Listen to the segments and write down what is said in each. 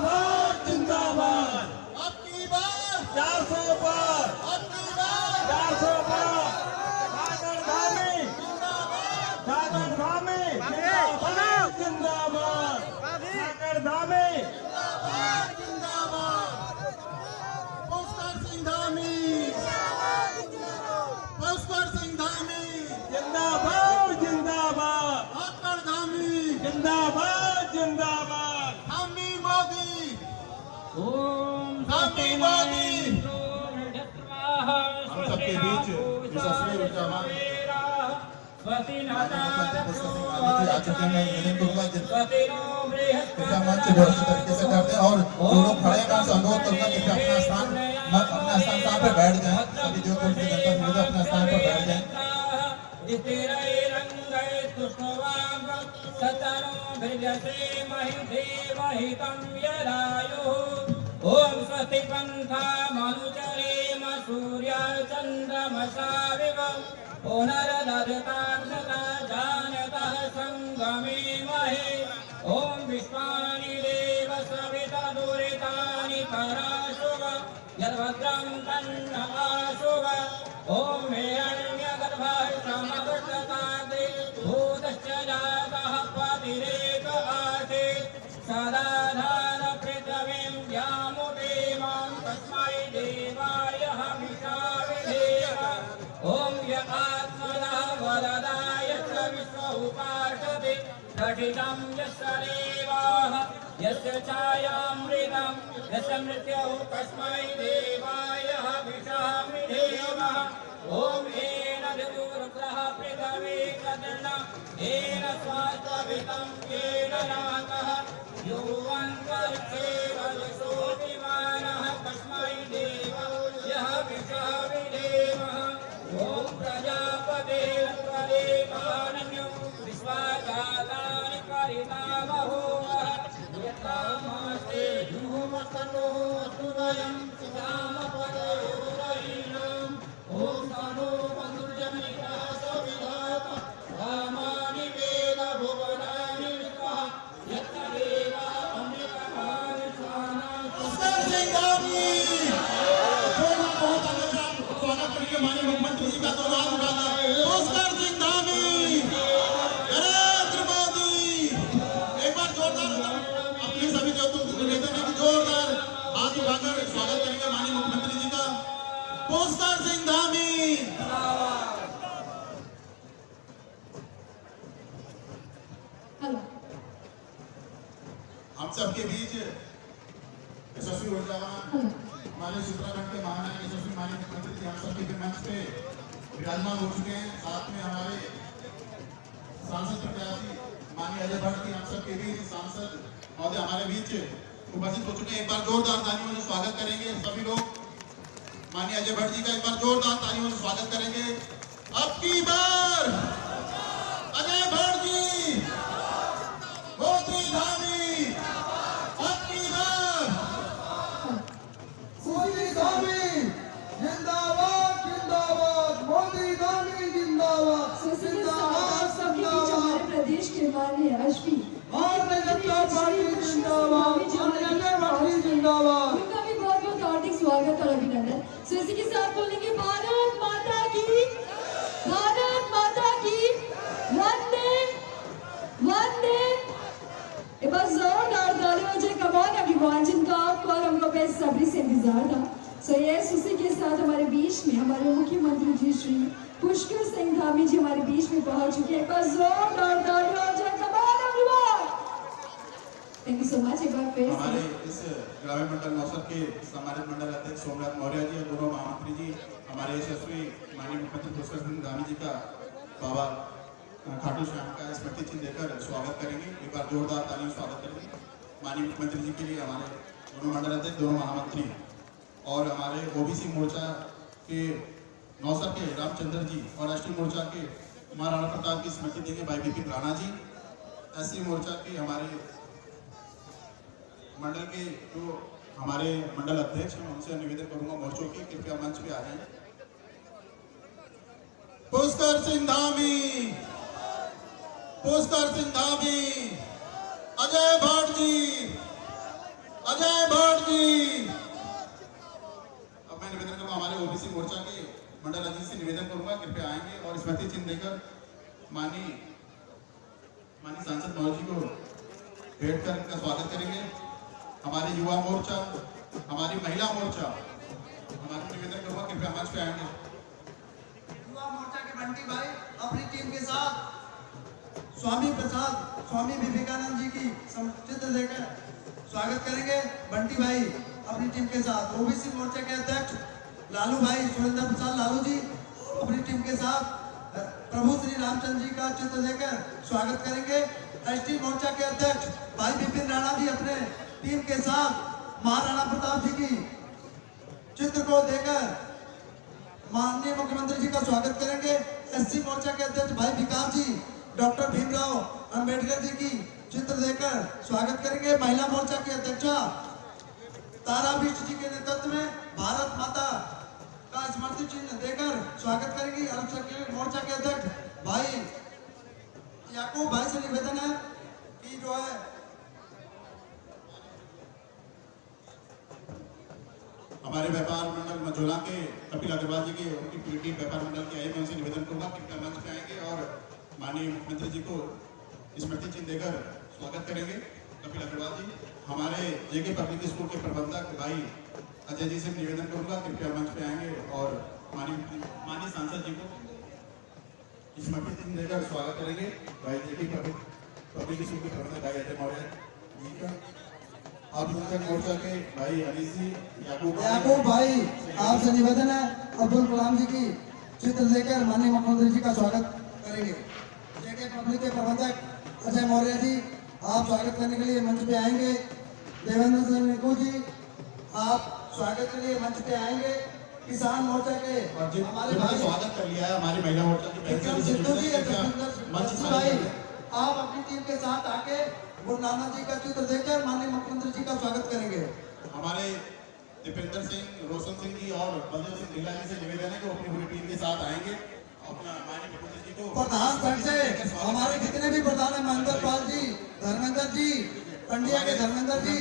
जिंदाबाद जिंदाबाद। अब की बार 400 पर, अब की बार 400 पर। सागर धामी जिंदाबाद सागर धामी जिंदाबाद जिंदाबाद। सागर धामी जिंदाबाद जिंदाबाद। पुष्कर सिंह धामी पुष्कर सिंह धामी जिंदाबाद जिंदाबाद धाकड़ धामी जिंदाबाद जिंदाबाद। धामी मोदी ओम धामी मोदी। हम सबके बीच यशस्वी ऊर्जावान आ चुके हैं। विनय करूंगा कृपया मंच व्यवस्थित तरीके से कर दें और जो लोग खड़े हैं उनसे अनुरोध करूंगा कृपया अपना स्थान पर बैठ जाएं। सभी जो कुछ जनता विरोध अपने स्थान पर बैठ जाएं। ओम स्वस्ति पंथा मनुचरेम सूर्य चंद्रमसा विव पुनरदधताक्षता जानतः संगमे महे। ओम विश्वानि देव सविता दुरितानि पराशुभ यद्भद्रं तन्नमाशुभ। ओम हिरण्यगर्भः समवर्तताते भूतश्च जातः पतिरेक आसीत् सदाधान पृथिवीं व्यामुपेमां तस्मै देवाय हविषा विधेम। ओम य आत्मनः वरदाय च विश्व उपासते दठितं यस्य देवाः यस्य छायामृतं यस्य मृत्युः तस्मै देवाय हविषा विधेम। ओम येन दिवुरुद्रः पृथिवी कदर्णा येन स्वास्थ्यवितं येन नाकः युवन्वक्षेवशोभिमानः तस्मै देवाय हविषा विधेम। ओम प्रजापते त्वरेकानन्यो विश्वाजातानि परितामहोः यत्तामास्ते धूमस्तनो सुदयं श्यामपदयोरयिणम्। ओम तनो बन्धुर्जननिका सविधाता रामानि वेद भुवनानि विश्वः यत्र देवा अमृतमानि पुष्कर सिंह धामी स्वागत करिए माननीय मुख्यमंत्री जी का। तो नाम उठाना पुष्कर सिंह धामी नरेंद्र मोदी। एक बार जोरदार अपने सभी जो निवेदन है कि जोरदार हाथ उठाकर स्वागत करेंगे माननीय मुख्यमंत्री जी का। पुष्कर सिंह धामी हम सबके बीच यशस्वी ऊर्जावान माननीय उत्तराखंड के महानायक यशस्वी माननीय मुख्यमंत्री जी हम सबके भी मंच पे विराजमान हो चुके हैं। साथ में हमारे सांसद प्रत्याशी माननीय अजय भट्ट जी हम सबके बीच सांसद महोदय हमारे बीच उपस्थित हो चुके हैं। एक बार जोरदार तालियों से स्वागत करेंगे सभी लोग। माननीय अजय भट्ट जी का एक बार जोरदार तालियों से स्वागत करेंगे। अब की बार अजय भट्ट जी मोदी धामी। अब की बार मोदी धामी जिंदाबाद जिंदाबाद। मोदी धामी जिंदाबाद जिंदाबाद हमारे प्रदेश के माननीय एसपी भारतीय जनता पार्टी जिंदाबाद। जनता पार्टी जिंदाबाद। उनका भी बहुत बहुत हार्दिक स्वागत और अभिनंदन। सो इसी के साथ बोलेंगे भारत माता की वंदे वंदे। एक बार जोरदार तालियों से कम ऑन एवरीवन जिनका आपको और हमको बेसब्री से इंतजार था। सो यस उसी के साथ हमारे बीच में हमारे मुख्यमंत्री जी श्री पुष्कर सिंह धामी जी हमारे बीच में पहुंच चुके हैं। एक बार जोरदार तालियों से come on everyone. Thank you so much. एक बार फिर हमारे इस ग्रामीण मंडल नौसर के सम्मानित मंडल अध्यक्ष सोमनाथ मौर्य जी और दोनों महामंत्री जी हमारे यशस्वी माननीय मुख्यमंत्री पुष्कर सिंह धामी जी का बाबा खाटू श्याम का स्मृति चिन्ह देकर स्वागत करेंगे। एक बार जोरदार तालियों स्वागत करेंगे माननीय मुख्यमंत्री जी के लिए। हमारे दोनों मंडल अध्यक्ष दोनों महामंत्री और हमारे ओबीसी मोर्चा के नौसर के रामचंद्र जी और राष्ट्रीय मोर्चा के महाराणा प्रताप की स्मृति देंगे भाई बिपिन राणा जी। एससी मोर्चा के हमारे मंडल के जो हमारे मंडल अध्यक्ष हैं उनसे निवेदन करूंगा मोर्चों की कृपया मंच पे आ जाएं। पुष्कर सिंह धामी अजय भट्ट जी मंडल अध्यक्ष से निवेदन करूंगा कृपया आएंगे और स्मृति चिन्ह देकर माननीय सांसद मौर्य जी को भेंट कर इनका स्वागत करेंगे। हमारे युवा मोर्चा, हमारी महिला मोर्चा, हमारे निवेदन करूंगा कृपया मंच पे आएंगे। युवा मोर्चा के बंटी भाई अपनी टीम के साथ स्वामी प्रसाद, स्वामी विवेकानंद जी की चित्र लेकर स्वागत करेंगे। बंटी भाई अपनी टीम के साथ ओबीसी मोर्चा के अध्यक्ष लालू भाई, सुरेंद्र प्रसाद लालू जी अपनी टीम के साथ प्रभु श्री रामचंद्र जी का चित्र लेकर स्वागत करेंगे। एसटी मोर्चा के अध्यक्ष भाई विपिन राणा जी अपने टीम के साथ महाराणा प्रताप जी की चित्र को देकर माननीय मुख्यमंत्री जी का स्वागत करेंगे। एससी मोर्चा के अध्यक्ष भाई विकास जी डॉक्टर भीमराव अंबेडकर जी की चित्र देकर स्वागत करेंगे। महिला मोर्चा की अध्यक्षा तारा बिष्ट जी के नेतृत्व में भारत माता का स्मृति चिन्ह देकर स्वागत करेंगी। अल्पसंख्यक मोर्चा के अध्यक्ष भाई याकूब भाई से निवेदन है कि जो है हमारे व्यापार मंडल मझोला के कपिल अग्रवाल जी की उनकी पूरी टीम व्यापार मंडल की आई, मैं उनसे निवेदन करूंगा कि मंच पे आएंगे और माननीय मुख्यमंत्री जी को स्मृति चिन्ह देकर स्वागत करेंगे। कपिल अग्रवाल जी, हमारे जेके पब्लिक स्कूल के प्रबंधक भाई अजय जी से निवेदन करूंगा कृपया मंच पे आएंगे और माननीय सांसद जी को स्मृति चिन्ह देकर स्वागत करेंगे। भाई जेके पब्लिक स्कूल के प्रबंधक भाई अजय मौर्य जी का, अल्पसंख्यक मोर्चा के भाई अनीस जी, याकूब भाई आपसे निवेदन है अब्दुल कलाम जी की चित्र लेकर माननीय मुख्यमंत्री जी का स्वागत करेंगे। जेके पब्लिक के प्रबंधक अजय मौर्य जी आप स्वागत करने के लिए मंच पे आएंगे। देवेंद्र सिंह निकू जी आप स्वागत के लिए मंच पे आएंगे। किसान मोर्चा के हमारे भाई स्वागत कर लिया है हमारी महिला मोर्चा की सिद्धू जी भाई आप अपनी टीम के साथ आके गुरु नानक जी का चित्र देकर माननीय मुख्यमंत्री जी का स्वागत करेंगे। हमारे दीपेंद्र सिंह, रोशन सिंह जी और बलदेव सिंह ढीला जी से निवेदन है कि वो अपनी पूरी टीम के साथ आएंगे। अपना माननीय मुख्यमंत्री जी को प्रधान संघ से हमारे जितने भी प्रधान है महेंद्र पाल जी, धर्मेंद्र जी, पंडिया के धर्मेंद्र जी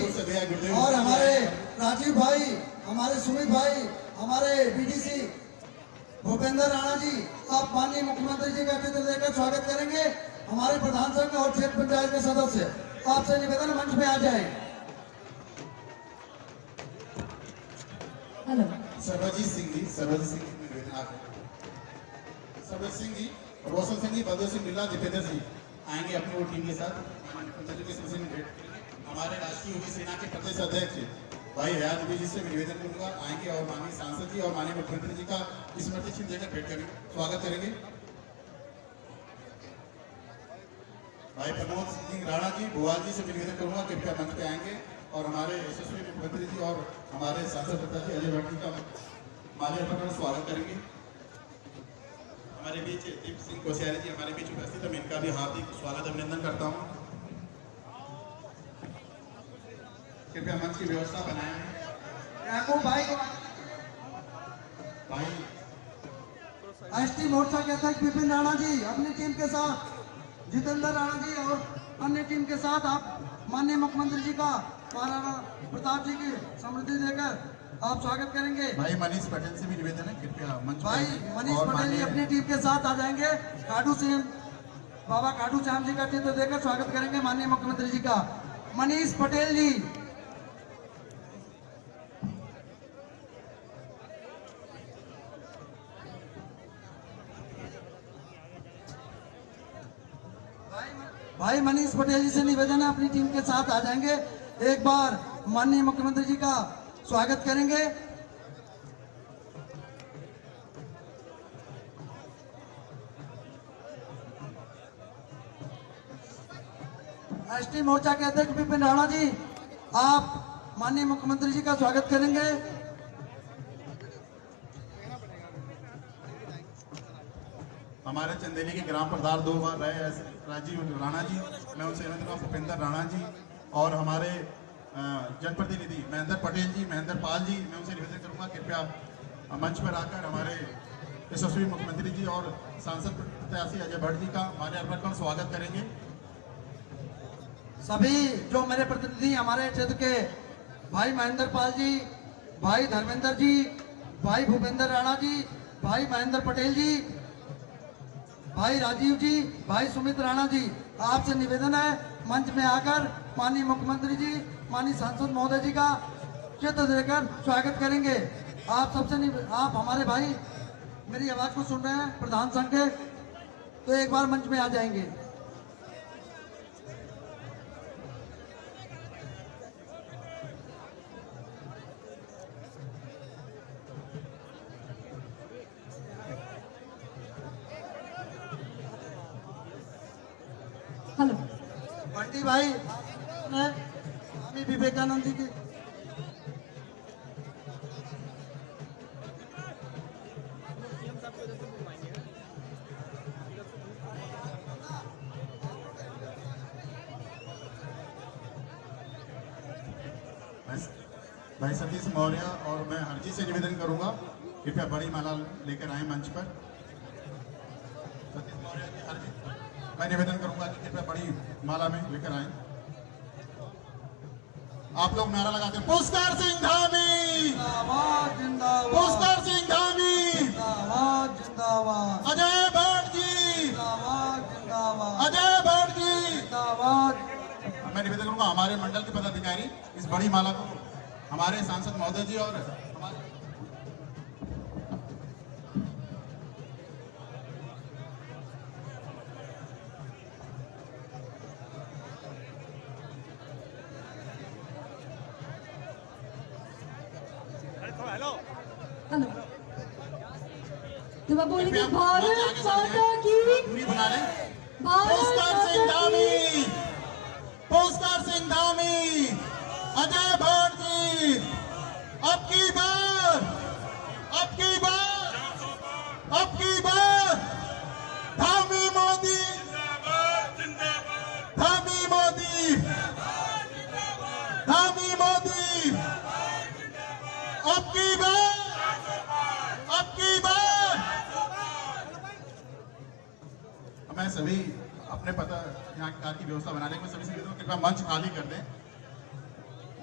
और हमारे राजीव भाई, हमारे सुमित भाई, हमारे बीडीसी भूपेंद्र राणा जी आप माननीय मुख्यमंत्री जी का चित्र देकर स्वागत करेंगे। हमारे प्रधान संघ और क्षेत्र पंचायत के सदस्य आपसे निवेदन मंच में आ जाएं। हेलो सर्वजीत सिंह जी निवेदन आप सर्वजीत सिंह जी, रोशन सिंह जी, बलदेव सिंह ढीला, दीपेंद्र सिंह आएंगे अपनी वो टीम के साथ मुख्यमंत्री के समक्ष भेंट करेंगे। हमारे राष्ट्रीय युवा सेना के प्रदेश अध्यक्ष भाई हयात जी से निवेदन करूंगा आएंगे और माननीय सांसद जी और माननीय मुख्यमंत्री जी का स्मृति चिन्ह देकर भेंट करेंगे, स्वागत करेंगे। भाई प्रमोद सिंह राणा जी, भुआल जी से निवेदन करूंगा कृपया मंच पे आएंगे और हमारे यशस्वी मुख्यमंत्री जी और हमारे सांसद प्रत्याशी अजय भट्ट जी का माल्यार्पण कर स्वागत करेंगे। हमारे बीच दीप सिंह कोश्यारी जी हमारे बीच उपस्थित है, मैं इनका भी हार्दिक स्वागत अभिनंदन करता हूँ। कृपया मंच की व्यवस्था बनाए याकूब भाई भाई एसटी मोर्चा के अध्यक्ष विपिन राणा जी अपनी टीम के साथ, जितेंद्र राणा जी और अन्य टीम के साथ आप माननीय मुख्यमंत्री जी का महाराणा प्रताप जी की समृद्धि देकर आप स्वागत करेंगे। भाई मनीष पटेल से भी निवेदन है कृपया मंच पे भाई आएं मनीष और पटेल जी अपनी टीम के साथ आ जाएंगे। बाबा काटू श्याम जी का चित्र देकर स्वागत करेंगे माननीय मुख्यमंत्री जी का। मनीष पटेल जी भाई मनीष पटेल जी से निवेदन है अपनी टीम के साथ आ जाएंगे। एक बार माननीय मुख्यमंत्री जी का स्वागत करेंगे। एसटी मोर्चा के अध्यक्ष विपिन राणा जी आप माननीय मुख्यमंत्री जी का स्वागत करेंगे। हमारे चंदेली के ग्राम प्रधान 2 बार रहे राजीव राणा जी, मैं उनसे निवेदन करूंगा भूपेंद्र राणा जी और हमारे जनप्रतिनिधि महेंद्र पटेल जी, महेंद्र पाल जी, मैं उनसे निवेदन करूंगा कृपया मंच पर आकर हमारे यशस्वी मुख्यमंत्री जी और सांसद प्रत्याशी अजय भट्ट जी का माल्यार्पण कर स्वागत करेंगे। सभी जो मेरे प्रतिनिधि हमारे क्षेत्र के भाई महेंद्र पाल जी, भाई धर्मेंद्र जी, भाई भूपेंद्र राणा जी भाई महेंद्र पटेल जी, भाई राजीव जी, भाई सुमित राणा जी, आपसे निवेदन है मंच में आकर माननीय मुख्यमंत्री जी, माननीय सांसद महोदय जी का चित्र देकर स्वागत करेंगे। आप आप हमारे भाई मेरी आवाज को सुन रहे हैं प्रधान संघ के, तो एक बार मंच में आ जाएंगे। हेलो बंटी भाई स्वामी विवेकानंद जी की भाई सतीश मौर्य और मैं हरजी से निवेदन करूंगा कृपया बड़ी माला लेकर आए मंच पर। सतीश मौर्य जी, हरजी, मैं निवेदन करूंगा कि कृपया बड़ी माला में लेकर आए। आप लोग नारा लगाते हैं, पुष्कर सिंह धामी, जिंदाबाद जिंदाबाद, पुष्कर सिंह धामी, जिंदाबाद जिंदाबाद, अजय भट्ट जी, जिंदाबाद जिंदाबाद, अजय भट्ट जी। जिंदाबाद। मैं निवेदन करूंगा हमारे मंडल के पदाधिकारी इस बड़ी माला को हमारे सांसद महोदय जी और हमारे हेलो तो मैं बोलेंगे भारत माता की, पूरी बना लें। भारत पुष्कर माता सिंह की। धामी, पुष्कर सिंह धामी, अजय भट्ट जी, अब की बार, अब की बार, अब की बार, धामी मोदी, धामी मोदी, धामी मोदी, अब की बार, अब की बार। मैं सभी अपने पता यहाँ कार की व्यवस्था बनाने में सभी से कहता हूँ कृपया मंच खाली कर दें।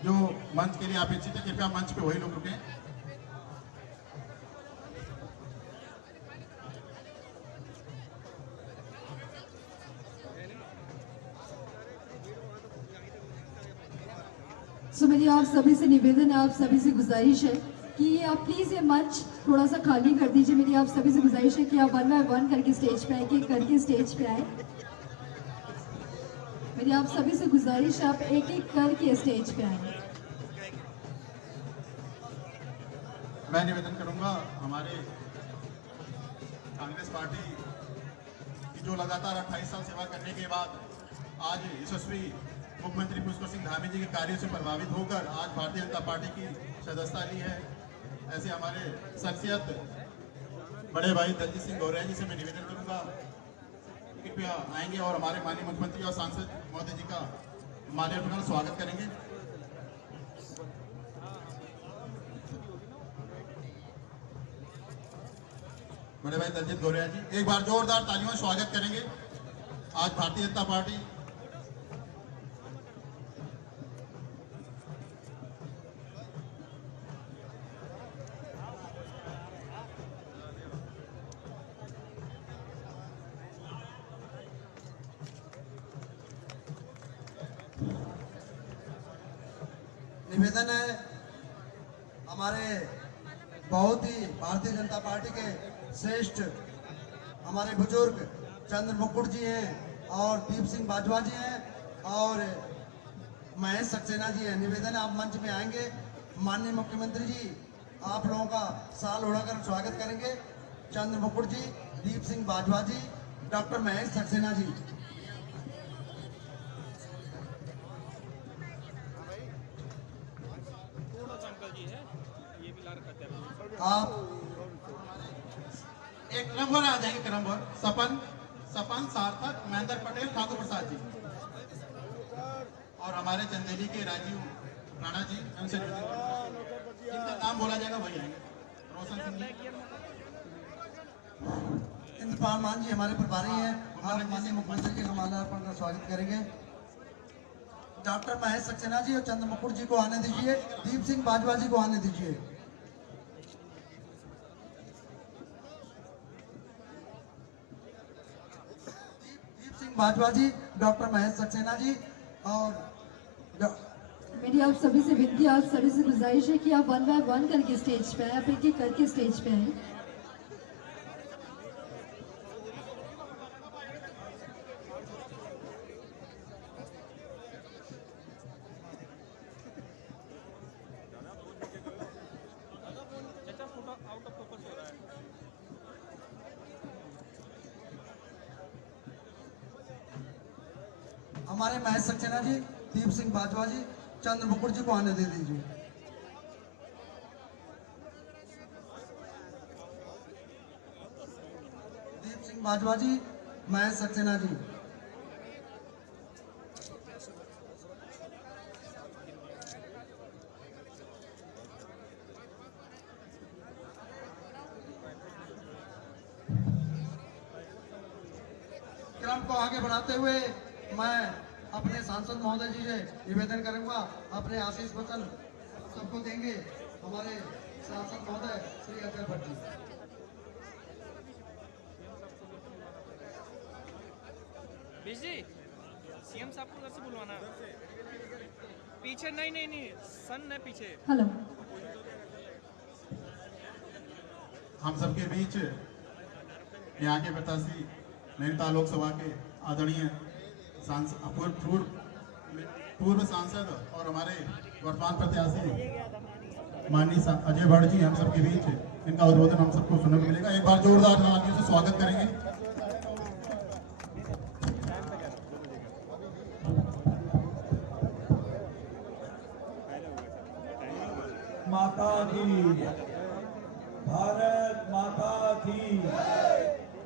जो मंच के लिए अपेक्षित है कृपया मंच पे वही लोग रुकें। सो मेरी आप सभी से निवेदन है, आप सभी से गुजारिश है कि आप प्लीज ये मंच थोड़ा सा खाली कर दीजिए। मेरी आप सभी से गुजारिश है कि आप 1 बाय 1 करके स्टेज पे आए, एक एक करके स्टेज पे आए। मेरी आप सभी से गुजारिश है आप एक एक करके स्टेज पे आए। मैं निवेदन करूंगा हमारे कांग्रेस पार्टी की जो लगातार 28 साल सेवा करने के बाद आज यशस्वी मुख्यमंत्री पुष्कर सिंह धामी जी के कार्यों से प्रभावित होकर आज भारतीय जनता पार्टी की सदस्यता ली है, ऐसे हमारे शख्सियत बड़े भाई दलजीत सिंह गौरिया जी से मैं निवेदन करूंगा कृपया आएंगे और हमारे माननीय मुख्यमंत्री और सांसद महोदय जी का माल्यार्पण कर स्वागत करेंगे। बड़े भाई दलजीत गौरिया जी एक बार जोरदार तालियों से स्वागत करेंगे। आज भारतीय जनता पार्टी निवेदन है हमारे बहुत ही भारतीय जनता पार्टी के श्रेष्ठ हमारे बुजुर्ग चंद्र मुकुट जी हैं और दीप सिंह बाजवा जी हैं और महेश सक्सेना जी हैं। निवेदन है आप मंच में आएंगे, माननीय मुख्यमंत्री जी आप लोगों का साल उड़ाकर स्वागत करेंगे। चंद्र मुकुट जी, दीप सिंह बाजवा जी, डॉक्टर महेश सक्सेना जी। आप एक क्रमवार आ जाएंगे, क्रमवार सपन सपन सार्थक महेंद्र पटेल ठाकुर प्रसाद जी और हमारे चंदेली के राजीव राणा जी उनसे जिनका नाम बोला जाएगा वही आएंगे। रोशन सिंह जी, इंद्रपाल मान जी हमारे प्रभारी हैं, आप माननीय मुख्यमंत्री जी का माल्यार्पण का स्वागत करेंगे। डॉक्टर महेश सक्सेना जी और चंद्र मुकुट जी को आने दीजिए, दीप सिंह बाजवा जी को आने दीजिए। बाजवा जी, डॉक्टर महेश सक्सेना जी और मेरी आप सभी से विनती है, आप सभी से गुजारिश है कि आप 1 बाय 1 करके स्टेज पे आए, आप एक एक करके स्टेज पे आए। हमारे महेश सक्सेना जी, दीप सिंह बाजवा जी, चंद्र मुकुट जी को आने दे दीजिए। दीप सिंह बाजवा जी, महेश सक्सेना जी। क्रम को आगे बढ़ाते हुए मैं अपने सांसद महोदय जी से निवेदन करूंगा, अपने आशीष वचन सबको देंगे हमारे सांसद महोदय श्री अजय भट्ट जी। जी सीएम साहब को उधर से बुलवाना, पीछे नहीं सन है पीछे। हेलो, हम सबके बीच यहाँ के प्रत्याशी नैनीताल लोकसभा के आदरणीय पूर्व सांसद और हमारे वर्तमान प्रत्याशी माननीय अजय भट्ट जी हम सबके बीच, इनका उद्बोधन हम सबको सुनने को मिलेगा। एक बार जोरदार तालियों से स्वागत करेंगे। माता की, भारत माता की,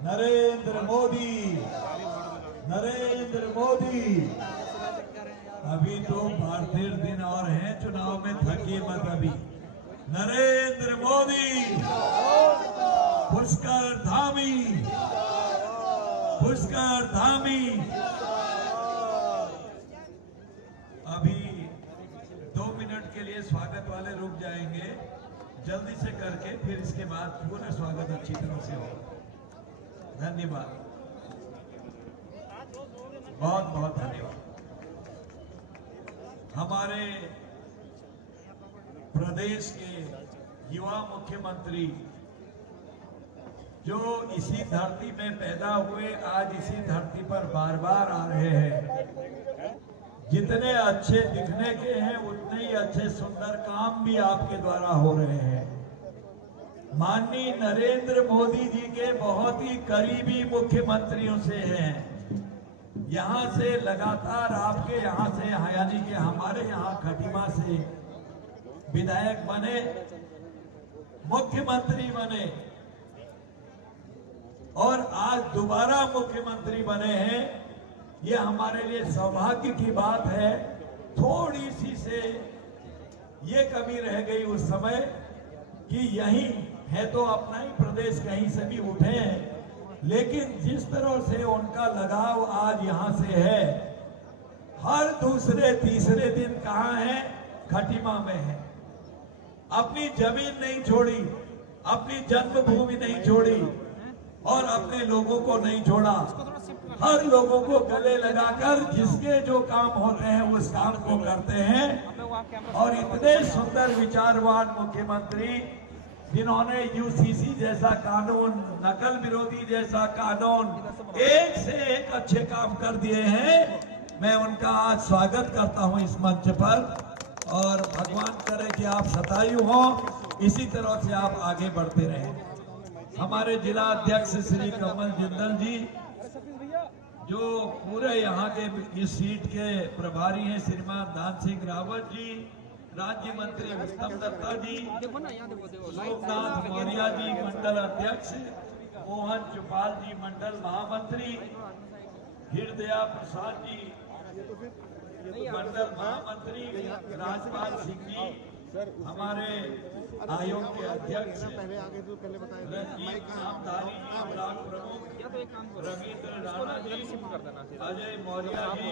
नरेंद्र मोदी, नरेंद्र मोदी। अभी तो भारतीय दिन और हैं, चुनाव में थकिए मत अभी। नरेंद्र मोदी, पुष्कर धामी, पुष्कर धामी। अभी 2 मिनट के लिए स्वागत वाले रुक जाएंगे, जल्दी से करके फिर इसके बाद पूरा स्वागत अच्छी तरह से होगा। धन्यवाद, बहुत बहुत धन्यवाद। हमारे प्रदेश के युवा मुख्यमंत्री जो इसी धरती में पैदा हुए, आज इसी धरती पर बार बार आ रहे हैं। जितने अच्छे दिखने के हैं उतने ही अच्छे सुंदर काम भी आपके द्वारा हो रहे हैं। माननीय नरेंद्र मोदी जी के बहुत ही करीबी मुख्यमंत्रियों से हैं। यहाँ से लगातार आपके यहाँ से यानी कि हमारे यहाँ खटीमा से विधायक बने, मुख्यमंत्री बने और आज दोबारा मुख्यमंत्री बने हैं। ये हमारे लिए सौभाग्य की बात है। थोड़ी सी से ये कमी रह गई उस समय कि यही है तो अपना ही प्रदेश, कहीं से भी उठे हैं, लेकिन जिस तरह से उनका लगाव आज यहाँ से है, हर दूसरे तीसरे दिन कहाँ है? खटीमा में है। अपनी जमीन नहीं छोड़ी, अपनी जन्मभूमि नहीं छोड़ी और अपने लोगों को नहीं छोड़ा। हर लोगों को गले लगाकर जिसके जो काम होते हैं उस काम को करते हैं। और इतने सुंदर विचारवान मुख्यमंत्री जिन्होंने यूसीसी जैसा कानून, नकल विरोधी जैसा कानून, एक से एक अच्छे काम कर दिए हैं। मैं उनका आज स्वागत करता हूं इस मंच पर और भगवान करे कि आप शतायु हो, इसी तरह से आप आगे बढ़ते रहें। हमारे जिला अध्यक्ष श्री कमल जिंदल जी जो पूरे यहाँ के इस सीट के प्रभारी हैं, श्रीमान दान सिंह रावत जी, राज्य मंत्री उत्तम दत्ता जी, सोमनाथ मौर्य जी मंडल अध्यक्ष, मोहन चुपाल जी मंडल महामंत्री, हृदया प्रसाद जी मंडल महामंत्री, राजपाल सिंह जी हमारे आयोग के अध्यक्ष, रंजीत नामधारी जी ब्लॉक प्रमुख, रविंद्र राणा जी, अजय मौर्य जी,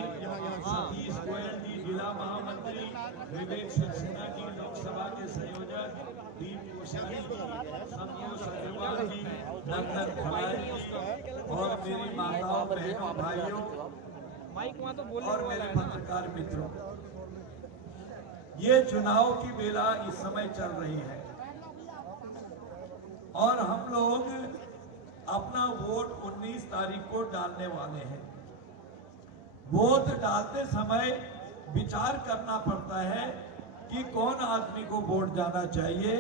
सतीश गोयल जी जिला महामंत्री, विवेक सक्सेना जी लोकसभा के संयोजक, दीप भूषण जी, संतोष अग्रवाल जी, डॉक्टर खलाई और मेरी माताओं बहनों भाइयों माइक वहाँ तो बोलने और वाला मेरे है ना। पत्रकार मित्रों, ये चुनाव की बेला इस समय चल रही है और हम लोग अपना वोट 19 तारीख को डालने वाले हैं। वोट डालते समय विचार करना पड़ता है कि कौन आदमी को वोट जाना चाहिए,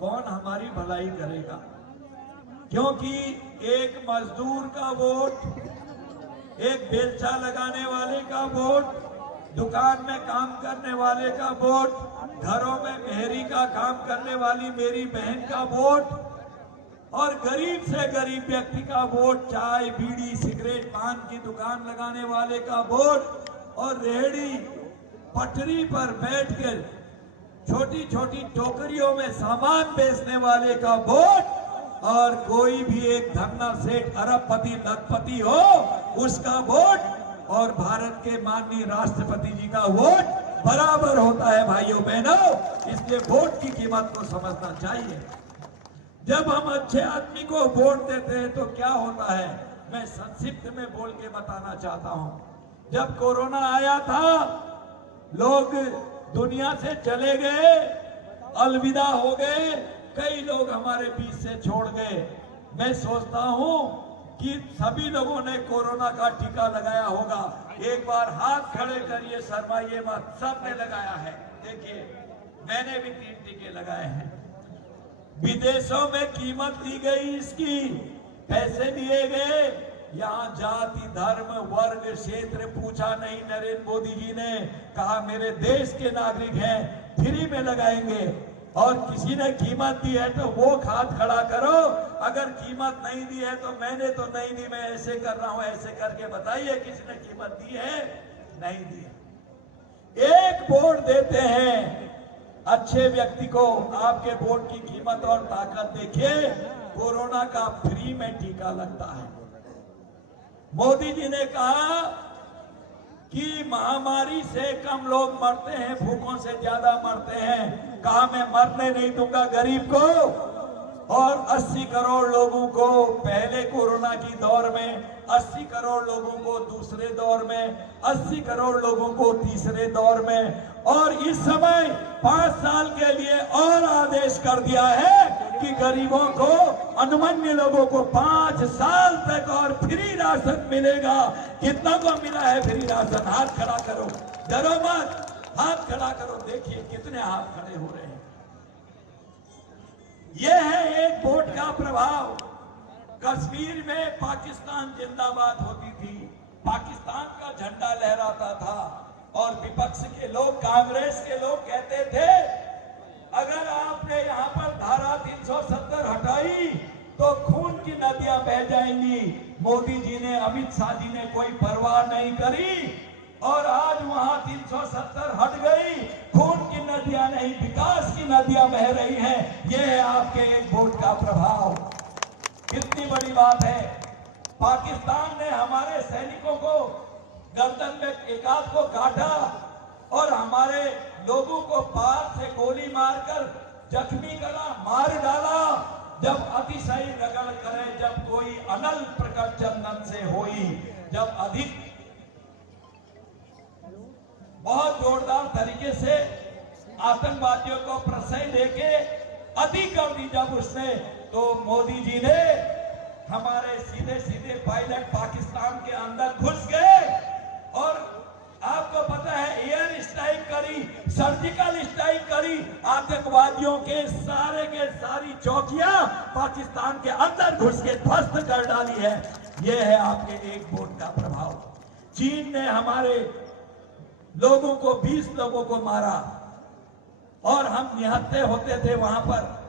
कौन हमारी भलाई करेगा, क्योंकि एक मजदूर का वोट, एक बेलचा लगाने वाले का वोट, दुकान में काम करने वाले का वोट, घरों में मेहरी का काम करने वाली मेरी बहन का वोट और गरीब से गरीब व्यक्ति का वोट, चाय बीड़ी सिगरेट पान की दुकान लगाने वाले का वोट और रेहड़ी पटरी पर बैठकर छोटी छोटी टोकरियों में सामान बेचने वाले का वोट और कोई भी एक धन्ना सेठ अरबपति लखपति हो उसका वोट और भारत के माननीय राष्ट्रपति जी का वोट बराबर होता है भाइयों बहनों। इसलिए वोट की कीमत को समझना चाहिए। जब हम अच्छे आदमी को वोट देते हैं तो क्या होता है, मैं संक्षिप्त में बोल के बताना चाहता हूं। जब कोरोना आया था लोग दुनिया से चले गए, अलविदा हो गए, कई लोग हमारे बीच से छोड़ गए। मैं सोचता हूं कि सभी लोगों ने कोरोना का टीका लगाया होगा। एक बार हाथ खड़े करिए, शर्माइए मत, सबने लगाया है। देखिए मैंने भी 3 टीके लगाए हैं। विदेशों में कीमत दी गई इसकी, पैसे दिए गए, यहाँ जाति धर्म वर्ग क्षेत्र पूछा नहीं। नरेंद्र मोदी जी ने कहा मेरे देश के नागरिक हैं, फ्री में लगाएंगे और किसी ने कीमत दी है तो वो हाथ खड़ा करो, अगर कीमत नहीं दी है तो मैंने तो नहीं दी, मैं ऐसे कर रहा हूं, ऐसे करके बताइए किसी ने कीमत दी है? नहीं दी है। एक वोट देते हैं अच्छे व्यक्ति को, आपके वोट की कीमत और ताकत देखिए। कोरोना का फ्री में टीका लगता है। मोदी जी ने कहा कि महामारी से कम लोग मरते हैं, भूखों से ज्यादा मरते हैं। कहा मैं मरने नहीं दूंगा गरीब को। और 80 करोड़ लोगों को पहले कोरोना की दौर में, 80 करोड़ लोगों को दूसरे दौर में, 80 करोड़ लोगों को तीसरे दौर में, और इस समय 5 साल के लिए और आदेश कर दिया है कि गरीबों को, अनुमन्य लोगों को 5 साल तक और फ्री राशन मिलेगा। कितना को मिला है फ्री राशन? हाथ खड़ा करो, डरो मत, हाथ खड़ा करो। देखिए कितने हाथ खड़े हो रहे हैं। यह है एक वोट का प्रभाव। कश्मीर में पाकिस्तान जिंदाबाद होती थी, पाकिस्तान का झंडा लहराता था और विपक्ष के लोग, कांग्रेस के लोग कहते थे अगर आपने यहाँ पर धारा 370 हटाई तो खून की नदियां बह जाएंगी। मोदी जी ने, अमित शाह जी ने कोई परवाह नहीं करी और आज वहां 370 हट गई, खून की नदियां नहीं, विकास की नदियां बह रही हैं। यह है आपके एक वोट का प्रभाव। कितनी बड़ी बात है। पाकिस्तान ने हमारे सैनिकों को गर्दन में एक आध को काटा और हमारे लोगों को पार से गोली मारकर जख्मी करा, मार डाला। जब अतिशय रगड़ करे, जब कोई अनल प्रकट चंदन से होई, जब अधिक बहुत जोरदार तरीके से आतंकवादियों को प्रश्रय देके अति कर दी जब उसने, तो मोदी जी ने हमारे सीधे सीधे पायलट पाकिस्तान के अंदर घुस गए और आपको पता है एयर स्ट्राइक करी, सर्जिकल स्ट्राइक करी, आतंकवादियों के सारी चौकियां पाकिस्तान के अंदर घुस के ध्वस्त कर डाली है। यह है आपके एक वोट का प्रभाव। चीन ने हमारे लोगों को, 20 लोगों को मारा और हम निहत्थे होते थे। वहां पर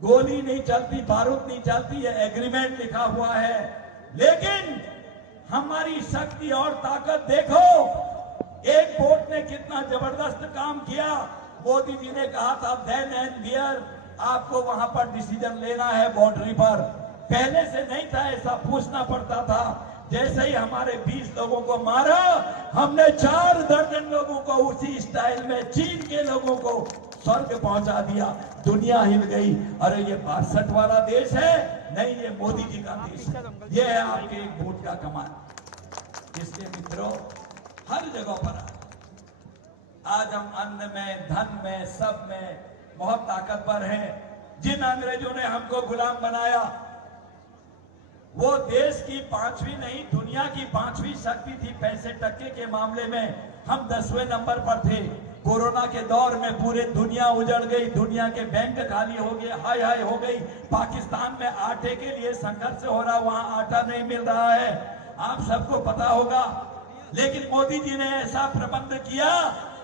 गोली नहीं चलती, बारूद नहीं चलती, है एग्रीमेंट लिखा हुआ है। लेकिन हमारी शक्ति और ताकत देखो, एक वोट ने कितना जबरदस्त काम किया। मोदी जी ने कहा था देन एंड देयर, आपको वहां पर डिसीजन लेना है बाउंड्री पर। पहले से नहीं था, ऐसा पूछना पड़ता था। जैसे ही हमारे 20 लोगों को मारा, हमने 4 दर्जन लोगों को उसी स्टाइल में चीन के लोगों को स्वर्ग पहुंचा दिया। दुनिया हिल गई। अरे ये 62 वाला देश है? नहीं, ये मोदी जी का देश है। ये है आपके एक वोट का कमाल। इसलिए मित्रों, हर जगह पर आज हम अन्न में, धन में, सब में बहुत ताकतवर हैं। जिन अंग्रेजों ने हमको गुलाम बनाया, वो देश की 5वीं नहीं दुनिया की 5वीं शक्ति थी पैसे टक्के के मामले में। हम 10वें नंबर पर थे। कोरोना के दौर में पूरे दुनिया उजड़ गई, दुनिया के बैंक खाली हो गए, हाय हाय हो गई। पाकिस्तान में आटे के लिए संघर्ष हो रहा, वहां आटा नहीं मिल रहा है, आप सबको पता होगा। लेकिन मोदी जी ने ऐसा प्रबंध किया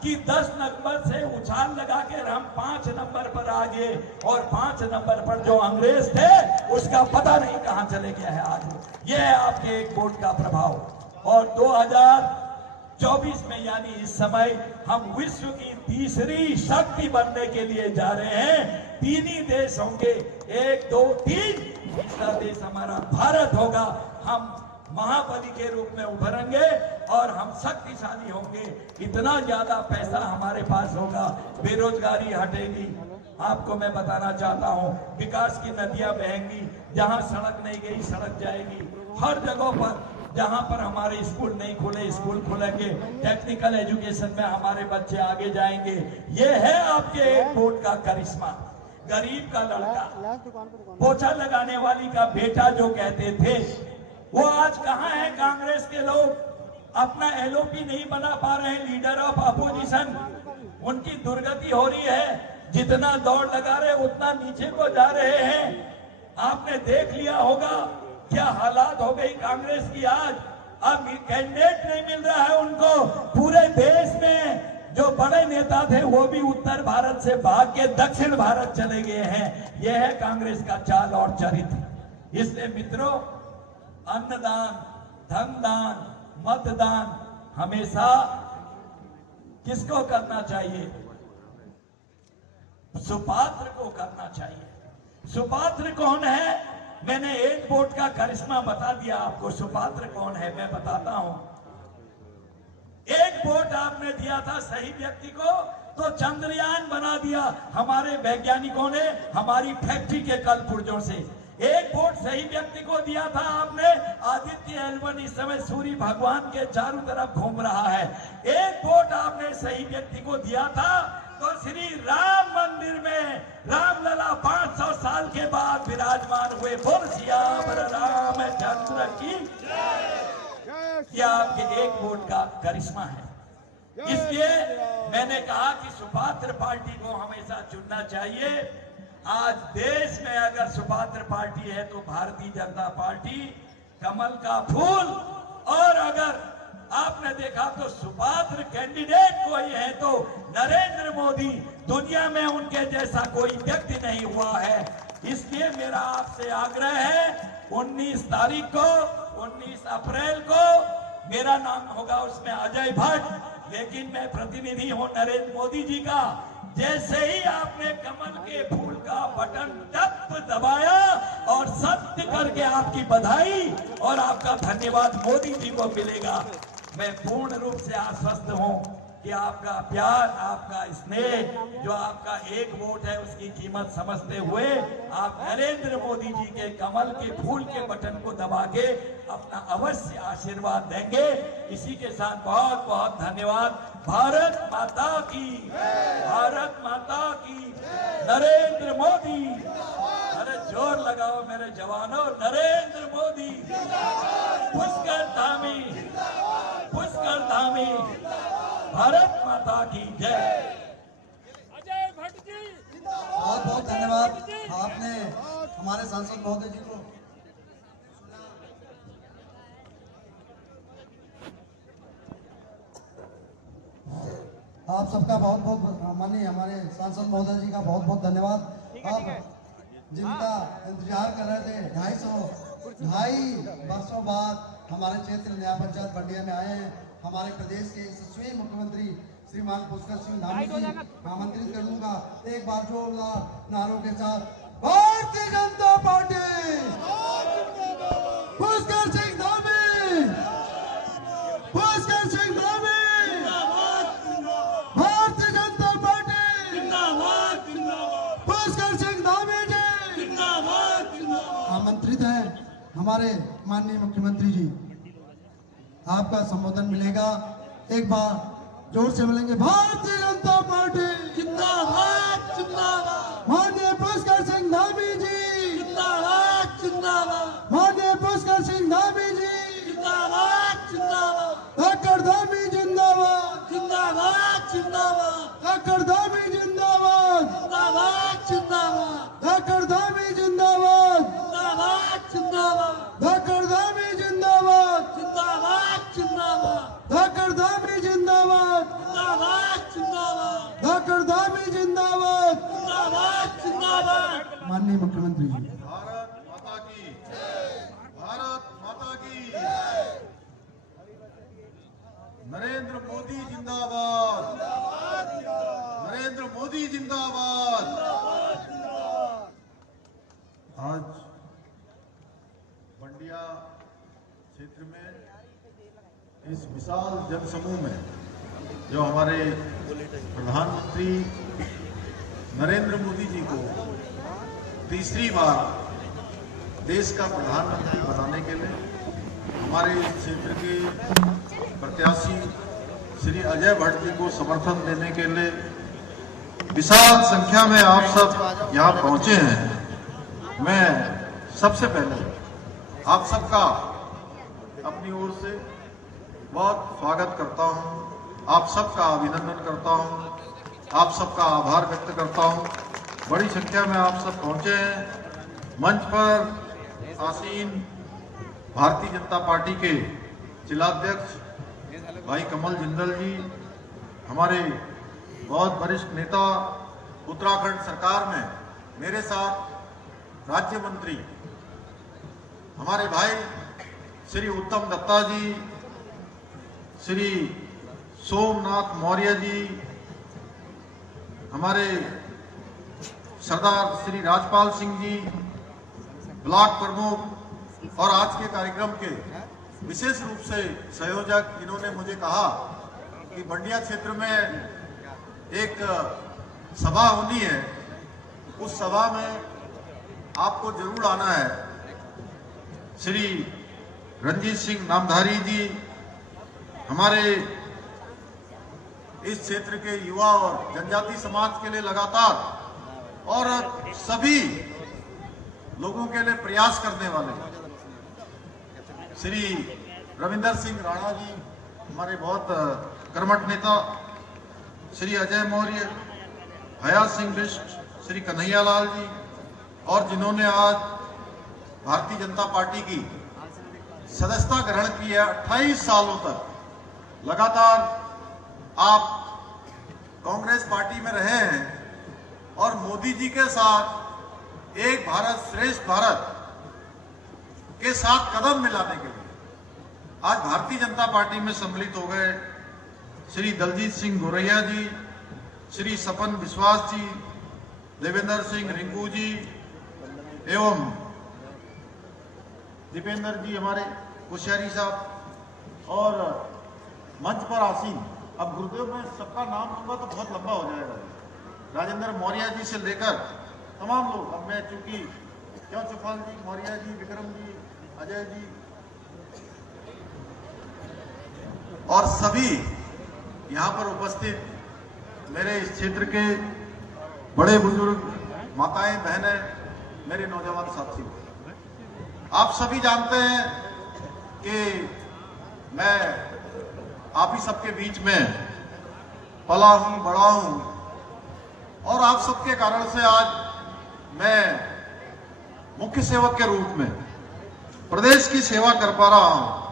कि 10 नंबर से उछाल लगा के हम 5 नंबर पर आ गए, और 5 नंबर पर जो अंग्रेज थे उसका पता नहीं कहां चले गया है आज। यह है आपके एक वोट का प्रभाव। और 2024 में यानी इस समय हम विश्व की तीसरी शक्ति बनने के लिए जा रहे हैं। 3 ही देश होंगे, 1 2 3, तीसरा देश हमारा भारत होगा। हम महाबली के रूप में उभरेंगे और हम शक्तिशाली होंगे। इतना ज्यादा पैसा हमारे पास होगा, बेरोजगारी हटेगी। आपको मैं बताना चाहता हूं, विकास की नदियां बहेंगी, जहां सड़क नहीं गई सड़क जाएगी। हर जगह पर जहां पर हमारे स्कूल नहीं खुले स्कूल खुलेंगे, टेक्निकल एजुकेशन में हमारे बच्चे आगे जाएंगे। ये है आपके एक वोट का करिश्मा। गरीब का लड़का, पोछा लगाने वाली का बेटा जो कहते थे, वो आज कहां है? कांग्रेस के लोग अपना एलओपी नहीं बना पा रहे हैं, लीडर ऑफ अपोजिशन। उनकी दुर्गति हो रही है, जितना दौड़ लगा रहे उतना नीचे को जा रहे हैं। आपने देख लिया होगा क्या हालात हो गई कांग्रेस की आज। अब कैंडिडेट नहीं मिल रहा है उनको। पूरे देश में जो बड़े नेता थे वो भी उत्तर भारत से भाग के दक्षिण भारत चले गए हैं। यह है कांग्रेस का चाल और चरित्र। इसलिए मित्रों, अन्नदान, धनदान, मतदान हमेशा किसको करना चाहिए? सुपात्र को करना चाहिए। सुपात्र कौन है? मैंने एक वोट का करिश्मा बता दिया आपको। सुपात्र कौन है मैं बताता हूं। एक वोट आपने दिया था सही व्यक्ति को तो चंद्रयान बना दिया हमारे वैज्ञानिकों ने, हमारी फैक्ट्री के कल पुर्जों से। एक वोट सही व्यक्ति को दिया था आपने, आदित्य एल1 इस समय सूर्य भगवान के चारों तरफ घूम रहा है। एक वोट आपने सही व्यक्ति को दिया था तो श्री राम मंदिर में रामलला 500 साल के बाद विराजमान हुए। बोल सियावर रामचंद्र की। यह आपके एक वोट का करिश्मा है। इसलिए मैंने कहा कि सुपात्र पार्टी को हमेशा चुनना चाहिए। आज देश में अगर सुपात्र पार्टी है तो भारतीय जनता पार्टी, कमल का फूल। और अगर आपने देखा तो सुपात्र कैंडिडेट कोई है तो नरेंद्र मोदी। दुनिया में उनके जैसा कोई व्यक्ति नहीं हुआ है। इसलिए मेरा आपसे आग्रह है, 19 तारीख को, 19 अप्रैल को मेरा नाम होगा उसमें अजय भट्ट, लेकिन मैं प्रतिनिधि हूं नरेंद्र मोदी जी का। जैसे ही आपने कमल के फूल का बटन दबाया और सत्य करके आपकी बधाई और आपका धन्यवाद मोदी जी को मिलेगा। मैं पूर्ण रूप से आश्वस्त हूं कि आपका प्यार, आपका स्नेह, जो आपका एक वोट है उसकी कीमत समझते हुए आप नरेंद्र मोदी जी के कमल के फूल के बटन को दबा के अपना अवश्य आशीर्वाद देंगे। इसी के साथ बहुत बहुत धन्यवाद। भारत माता की, भारत माता की, नरेंद्र मोदी। अरे जोर लगाओ मेरे जवानों, नरेंद्र मोदी। पुष्कर धामी, पुष्कर धामी। भारत माता की जय। अजय भट्ट जी बहुत बहुत धन्यवाद। आपने हमारे सांसद महोदय जी को आप सबका बहुत बहुत माननीय हमारे सांसद महोदय जी का बहुत बहुत धन्यवाद। आप जिनका इंतजार कर रहे थे 2.5 वर्षों बाद हमारे क्षेत्र नया पंचायत बंडिया में आए हैं। हमारे प्रदेश के यशस्वी मुख्यमंत्री श्रीमान पुष्कर सिंह धामी जी आमंत्रित कर दूंगा। एक बार जोरदार नारों के साथ भारतीय जनता पार्टी, पुष्कर सिंह धामी, पुष्कर सिंह धामी, भारतीय जनता पार्टी, पुष्कर सिंह धामी जी आमंत्रित हैं। हमारे माननीय मुख्यमंत्री जी, आपका संबोधन मिलेगा। एक बार जोर से बोलेंगे भारतीय जनता पार्टी जिंदाबाद जिंदाबाद। माननीय पुष्कर सिंह धामी जी जिंदाबाद जिंदाबाद। माननीय पुष्कर सिंह धामी जी जिंदाबाद जिंदाबाद। धाकड़ धामी जिंदाबाद जिंदाबाद जिंदाबाद। धाकड़ धामी जिंदाबाद जिंदाबाद जिंदाबाद। धाकड़ धामी जिंदाबाद जिंदाबाद जिंदाबाद। धाकड़ धामी जिंदाबाद जिंदाबाद जिंदाबाद। धाकड़ धामी जिंदाबाद जिंदाबाद जिंदाबाद। धाकड़ धामी जिंदाबाद। जिंदाबाद जिंदाबाद। माननीय मुख्यमंत्री जी भारत माता की भारत माता की नरेंद्र मोदी जिंदाबाद नरेंद्र मोदी जिंदाबाद। आज बंडिया क्षेत्र में इस विशाल जनसमूह में जो हमारे प्रधानमंत्री नरेंद्र मोदी जी को तीसरी बार देश का प्रधानमंत्री बनाने के लिए हमारे इस क्षेत्र के प्रत्याशी श्री अजय भट्ट जी को समर्थन देने के लिए विशाल संख्या में आप सब यहाँ पहुंचे हैं। मैं सबसे पहले आप सबका अपनी ओर से बहुत स्वागत करता हूँ, आप सबका अभिनंदन करता हूँ, आप सबका आभार व्यक्त करता हूँ। बड़ी संख्या में आप सब पहुंचे हैं। मंच पर आसीन भारतीय जनता पार्टी के जिलाध्यक्ष भाई कमल जिंदल जी, हमारे बहुत वरिष्ठ नेता, उत्तराखंड सरकार में मेरे साथ राज्य मंत्री हमारे भाई श्री उत्तम दत्ता जी, श्री सोमनाथ मौर्य जी, हमारे सरदार श्री राजपाल सिंह जी, ब्लॉक प्रमुख, और आज के कार्यक्रम के विशेष रूप से संयोजक, जिन्होंने मुझे कहा कि बंडिया क्षेत्र में एक सभा होनी है, उस सभा में आपको जरूर आना है। श्री रंजीत सिंह नामधारी जी हमारे इस क्षेत्र के युवा और जनजाति समाज के लिए लगातार और सभी लोगों के लिए प्रयास करने वाले श्री रविंदर सिंह राणा जी, हमारे बहुत कर्मठ नेता, श्री अजय मौर्य, हया सिंह बिष्ट, श्री कन्हैया लाल जी, और जिन्होंने आज भारतीय जनता पार्टी की सदस्यता ग्रहण की है। 28 सालों तक लगातार आप कांग्रेस पार्टी में रहे हैं और मोदी जी के साथ एक भारत श्रेष्ठ भारत के साथ कदम मिलाने के लिए आज भारतीय जनता पार्टी में सम्मिलित हो गए श्री दलजीत सिंह गोरैया जी, श्री सपन विश्वास जी, देवेंद्र सिंह रिंकू जी एवं दीपेंद्र जी हमारे कुशियारी साहब, और मंच पर आसीन, अब गुरुदेव में सबका नाम लूंगा तो बहुत लंबा हो जाएगा, राजेंद्र मौर्य जी से लेकर तमाम लोग, अब मैं चूंकि क्यों चौपाल जी, मौर्य जी, विक्रम जी, अजय जी और सभी यहाँ पर उपस्थित मेरे इस क्षेत्र के बड़े बुजुर्ग, माताएं, बहनें, मेरे नौजवान साथी, आप सभी जानते हैं कि मैं आप ही सबके बीच में पला हूं, बड़ा हूं, और आप सबके कारण से आज मैं मुख्य सेवक के रूप में प्रदेश की सेवा कर पा रहा हूं।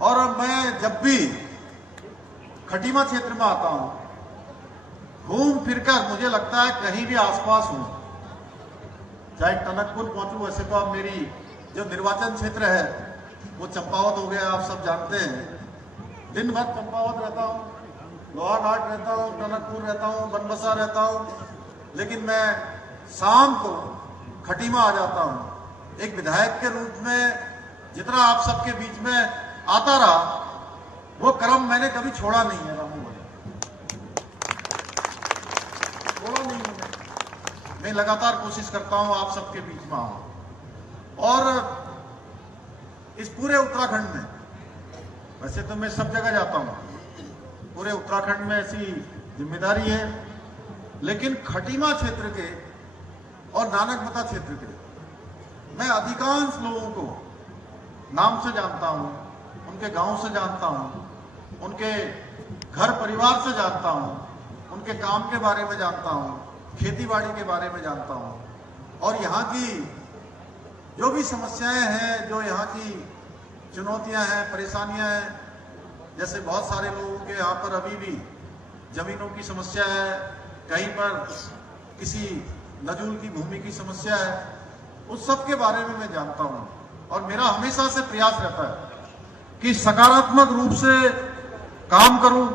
और मैं जब भी खटीमा क्षेत्र में आता हूं, घूम फिरकर मुझे लगता है कहीं भी आसपास हूं, चाहे टनकपुर पहुंचूं, वैसे तो अब मेरी जो निर्वाचन क्षेत्र है वो चंपावत हो गया, आप सब जानते हैं। दिन भर चंपावत रहता हूं, लोहाघाट रहता हूं, टनकपुर रहता हूं, बनबसा रहता हूं, लेकिन मैं शाम को खटीमा आ जाता हूं। एक विधायक के रूप में जितना आप सबके बीच में आता रहा, वो क्रम मैंने कभी छोड़ा नहीं है, रामू भाई, छोड़ा नहीं है। मैं लगातार कोशिश करता हूं आप सबके बीच में आऊं, और इस पूरे उत्तराखंड में वैसे तो मैं सब जगह जाता हूँ, पूरे उत्तराखंड में ऐसी जिम्मेदारी है, लेकिन खटीमा क्षेत्र के और नानकमता क्षेत्र के मैं अधिकांश लोगों को नाम से जानता हूँ, उनके गांव से जानता हूँ, उनके घर परिवार से जानता हूँ, उनके काम के बारे में जानता हूँ, खेतीबाड़ी के बारे में जानता हूँ, और यहाँ की जो भी समस्याएं हैं, जो यहाँ की चुनौतियां हैं, परेशानियां हैं, जैसे बहुत सारे लोगों के यहाँ पर अभी भी जमीनों की समस्या है, कहीं पर किसी नजूल की भूमि की समस्या है, उस सब के बारे में मैं जानता हूँ। और मेरा हमेशा से प्रयास रहता है कि सकारात्मक रूप से काम करूं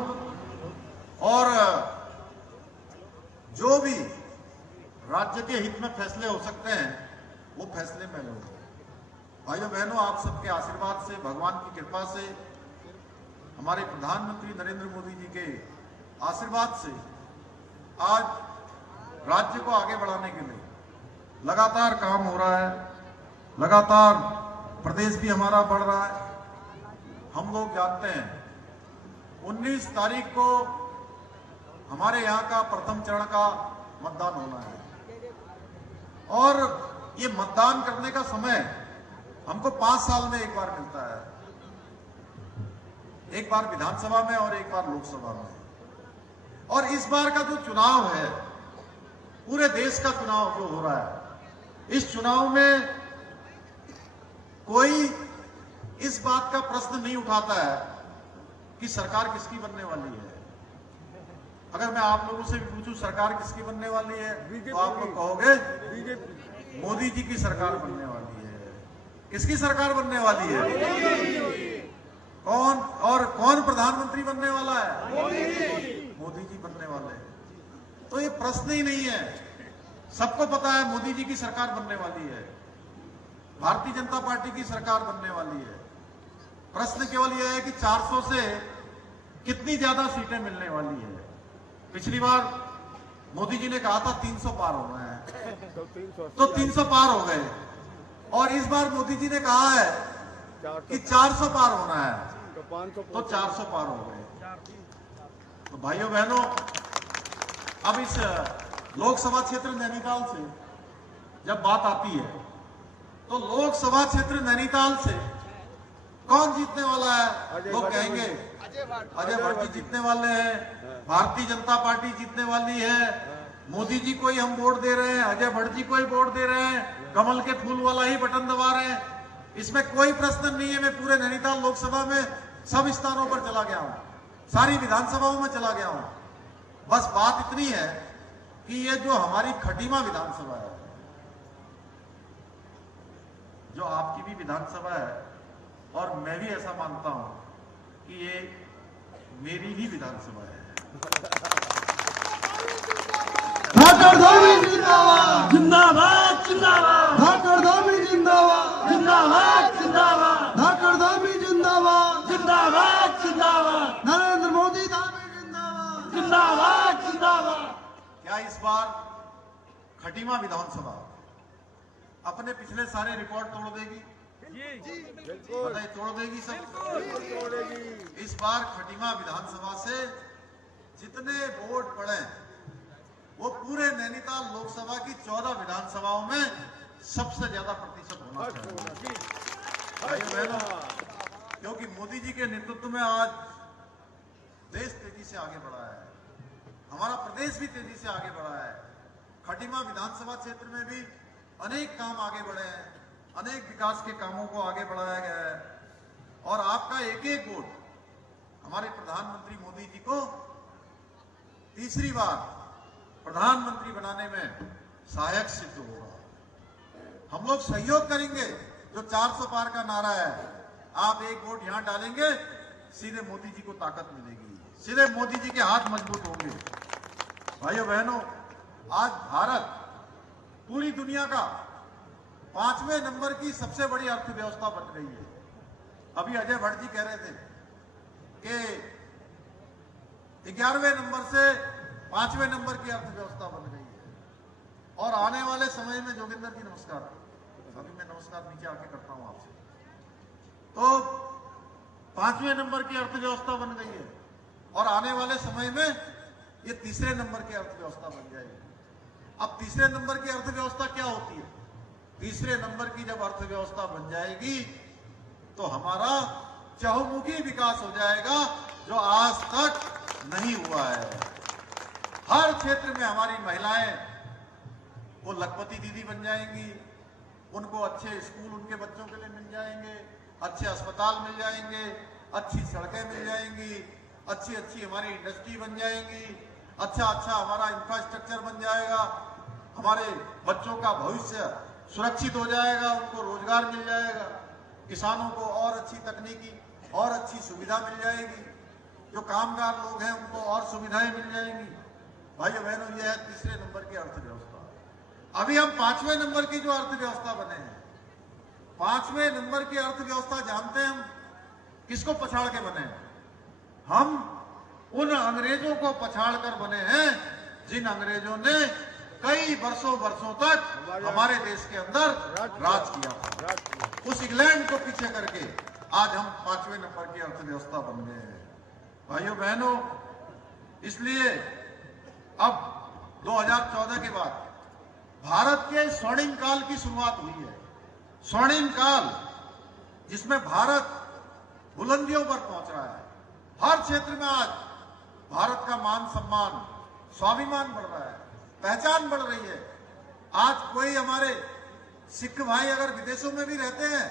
और जो भी राज्य के हित में फैसले हो सकते हैं वो फैसले मैं लूं। भाइयों बहनों, आप सबके आशीर्वाद से, भगवान की कृपा से, हमारे प्रधानमंत्री नरेंद्र मोदी जी के आशीर्वाद से आज राज्य को आगे बढ़ाने के लिए लगातार काम हो रहा है, लगातार प्रदेश भी हमारा बढ़ रहा है। हम लोग जानते हैं 19 तारीख को हमारे यहाँ का प्रथम चरण का मतदान होना है, और ये मतदान करने का समय हमको 5 साल में एक बार मिलता है, एक बार विधानसभा में और एक बार लोकसभा में। और इस बार का जो चुनाव है, पूरे देश का चुनाव जो हो रहा है, इस चुनाव में कोई इस बात का प्रश्न नहीं उठाता है कि सरकार किसकी बनने वाली है। अगर मैं आप लोगों से भी पूछूं सरकार किसकी बनने वाली है, तो आप लोग कहोगे मोदी जी की सरकार बनने वाली है। किसकी सरकार बनने वाली है? कौन और कौन प्रधानमंत्री बनने वाला है? मोदी जी बनने वाले हैं। तो ये प्रश्न ही नहीं है, सबको पता है मोदी जी की सरकार बनने वाली है, भारतीय जनता पार्टी की सरकार बनने वाली है। प्रश्न केवल यह है कि 400 से कितनी ज्यादा सीटें मिलने वाली है। पिछली बार मोदी जी ने कहा था 300 पार होना है, तो 300 पार हो गए, और इस बार मोदी जी ने कहा है कि 400 पार होना है, तो 400 पार हो गए। तो भाइयों बहनों, अब इस लोकसभा क्षेत्र नैनीताल से जब बात आती है, तो लोकसभा क्षेत्र नैनीताल से कौन जीतने वाला है? लोग कहेंगे अजय भट्ट जी जीतने वाले हैं, भारतीय जनता पार्टी जीतने वाली है, मोदी जी को ही हम वोट दे रहे हैं, अजय भट्ट जी को ही वोट दे रहे हैं, कमल के फूल वाला ही बटन दबा रहे हैं। इसमें कोई प्रश्न नहीं है। मैं पूरे नैनीताल लोकसभा में सब स्थानों पर चला गया हूं, सारी विधानसभाओं में चला गया हूं। बस बात इतनी है कि ये जो हमारी खटीमा विधानसभा है, जो आपकी भी विधानसभा है, और मैं भी ऐसा मानता हूं कि ये मेरी ही विधानसभा है। ठाकर धोबी जिंदाबाद, जिंदाबाद जिंदाबाद, ठाकर धोबी जिंदाबाद, जिंदाबाद जिंदाबाद, ठाकर धोबी जिंदाबाद, जिंदाबाद जिंदाबाद, नरेंद्र मोदी धामी जिंदाबाद, जिंदाबाद जिंदाबाद। क्या इस बार खटीमा विधानसभा अपने पिछले सारे रिकॉर्ड तोड़ देगी? बताइए, तोड़ देगी सब? इस बार खटीमा विधानसभा से जितने वोट पड़े वो पूरे नैनीताल लोकसभा की 14 विधानसभाओं में सबसे ज्यादा प्रतिशत होना चाहिए। भाइयों बहनों, क्योंकि मोदी जी के नेतृत्व में आज देश तेजी से आगे बढ़ा है, हमारा प्रदेश भी तेजी से आगे बढ़ा है। खटीमा विधानसभा क्षेत्र में भी अनेक काम आगे बढ़े हैं, अनेक विकास के कामों को आगे बढ़ाया गया है, और आपका एक एक वोट हमारे प्रधानमंत्री मोदी जी को तीसरी बार प्रधानमंत्री बनाने में सहायक सिद्ध होगा। हम लोग सहयोग करेंगे। जो 400 पार का नारा है, आप एक वोट यहां डालेंगे, सीधे मोदी जी को ताकत मिलेगी, सीधे मोदी जी के हाथ मजबूत होंगे। भाइयों बहनों, आज भारत पूरी दुनिया का 5वें नंबर की सबसे बड़ी अर्थव्यवस्था बन गई है। अभी अजय भट्ट जी कह रहे थे कि 11वें नंबर से 5वें नंबर की अर्थव्यवस्था बन गई है, और आने वाले समय में, जोगिंदर जी नमस्कार, अभी मैं नमस्कार नीचे आके करता हूं आपसे, तो 5वें नंबर की अर्थव्यवस्था बन गई है और आने वाले समय में ये तीसरे नंबर की अर्थव्यवस्था बन जाएगी। अब तीसरे नंबर की अर्थव्यवस्था क्या होती है? तीसरे नंबर की जब अर्थव्यवस्था बन जाएगी तो हमारा चहुमुखी विकास हो जाएगा, जो आज तक नहीं हुआ है। हर क्षेत्र में हमारी महिलाएं वो लखपति दीदी बन जाएंगी, उनको अच्छे स्कूल उनके बच्चों के लिए मिल जाएंगे, अच्छे अस्पताल मिल जाएंगे, अच्छी सड़कें मिल जाएंगी, अच्छी अच्छी हमारी इंडस्ट्री बन जाएंगी, अच्छा अच्छा हमारा इंफ्रास्ट्रक्चर बन जाएगा, हमारे बच्चों का भविष्य सुरक्षित हो जाएगा, उनको रोजगार मिल जाएगा, किसानों को और अच्छी तकनीकी और अच्छी सुविधा मिल जाएगी, जो कामगार लोग हैं उनको और सुविधाएं मिल जाएंगी। भाइयों बहनों, यह है तीसरे नंबर की अर्थव्यवस्था। अभी हम 5वें नंबर की जो अर्थव्यवस्था बने हैं, 5वें नंबर की अर्थव्यवस्था जानते हैं हम किसको पछाड़ के बने हैं? हम उन अंग्रेजों को पछाड़ कर बने हैं जिन अंग्रेजों ने कई वर्षों तक हमारे देश के अंदर राज किया था। उस इंग्लैंड को पीछे करके आज हम 5वें नंबर की अर्थव्यवस्था बन गए हैं। भाइयों बहनों, इसलिए अब 2014 के बाद भारत के स्वर्णिम काल की शुरुआत हुई है। स्वर्णिम काल जिसमें भारत बुलंदियों पर पहुंच रहा है। हर क्षेत्र में आज भारत का मान सम्मान, स्वाभिमान बढ़ रहा है, पहचान बढ़ रही है। आज कोई हमारे सिख भाई अगर विदेशों में भी रहते हैं,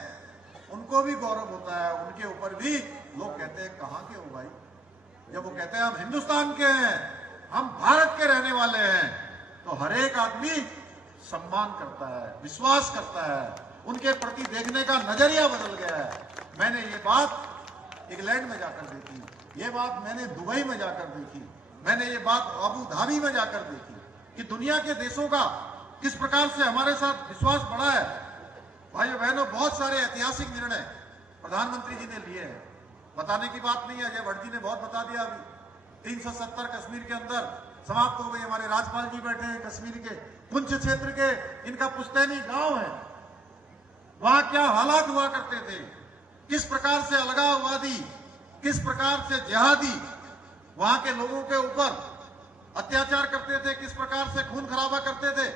उनको भी गौरव होता है, उनके ऊपर भी लोग कहते हैं कहां के हो भाई? जब वो कहते हैं हम हिंदुस्तान के हैं, हम भारत के रहने वाले हैं, तो हर एक आदमी सम्मान करता है, विश्वास करता है, उनके प्रति देखने का नजरिया बदल गया है। मैंने ये बात इंग्लैंड में जाकर देखी, ये बात मैंने दुबई में जाकर देखी, मैंने ये बात अबू धाबी में जाकर देखी कि दुनिया के देशों का किस प्रकार से हमारे साथ विश्वास बढ़ा है। भाइयों बहनों, बहुत सारे ऐतिहासिक निर्णय प्रधानमंत्री जी ने लिए हैं, बताने की बात नहीं है, अजय भट्ट जी ने बहुत बता दिया। अभी 370 कश्मीर के अंदर समाप्त हो गई। हमारे राज्यपाल जी बैठे हैं कश्मीर के पुंछ क्षेत्र के, इनका पुश्तैनी गांव है। वहां क्या हालात हुआ करते थे, किस प्रकार से अलगाववादी, किस प्रकार से जिहादी वहां के लोगों के ऊपर अत्याचार करते थे, किस प्रकार से खून खराबा करते थे।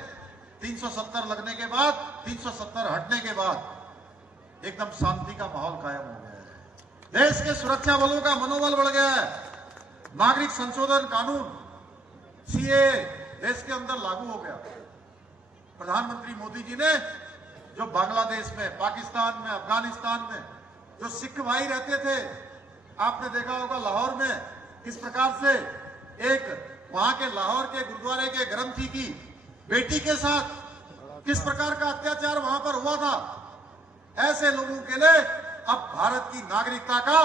370 लगने के बाद, 370 हटने के बाद एकदम शांति का माहौल कायम हो गया है। देश के सुरक्षा बलों का मनोबल बढ़ गया है। नागरिक संशोधन कानून सीएए देश के अंदर लागू हो गया। प्रधानमंत्री मोदी जी ने जो बांग्लादेश में, पाकिस्तान में, अफगानिस्तान में जो सिख भाई रहते थे, आपने देखा होगा लाहौर में किस प्रकार से एक वहां के लाहौर के गुरुद्वारे के ग्रंथी की बेटी के साथ किस प्रकार का अत्याचार वहां पर हुआ था। ऐसे लोगों के लिए अब भारत की नागरिकता का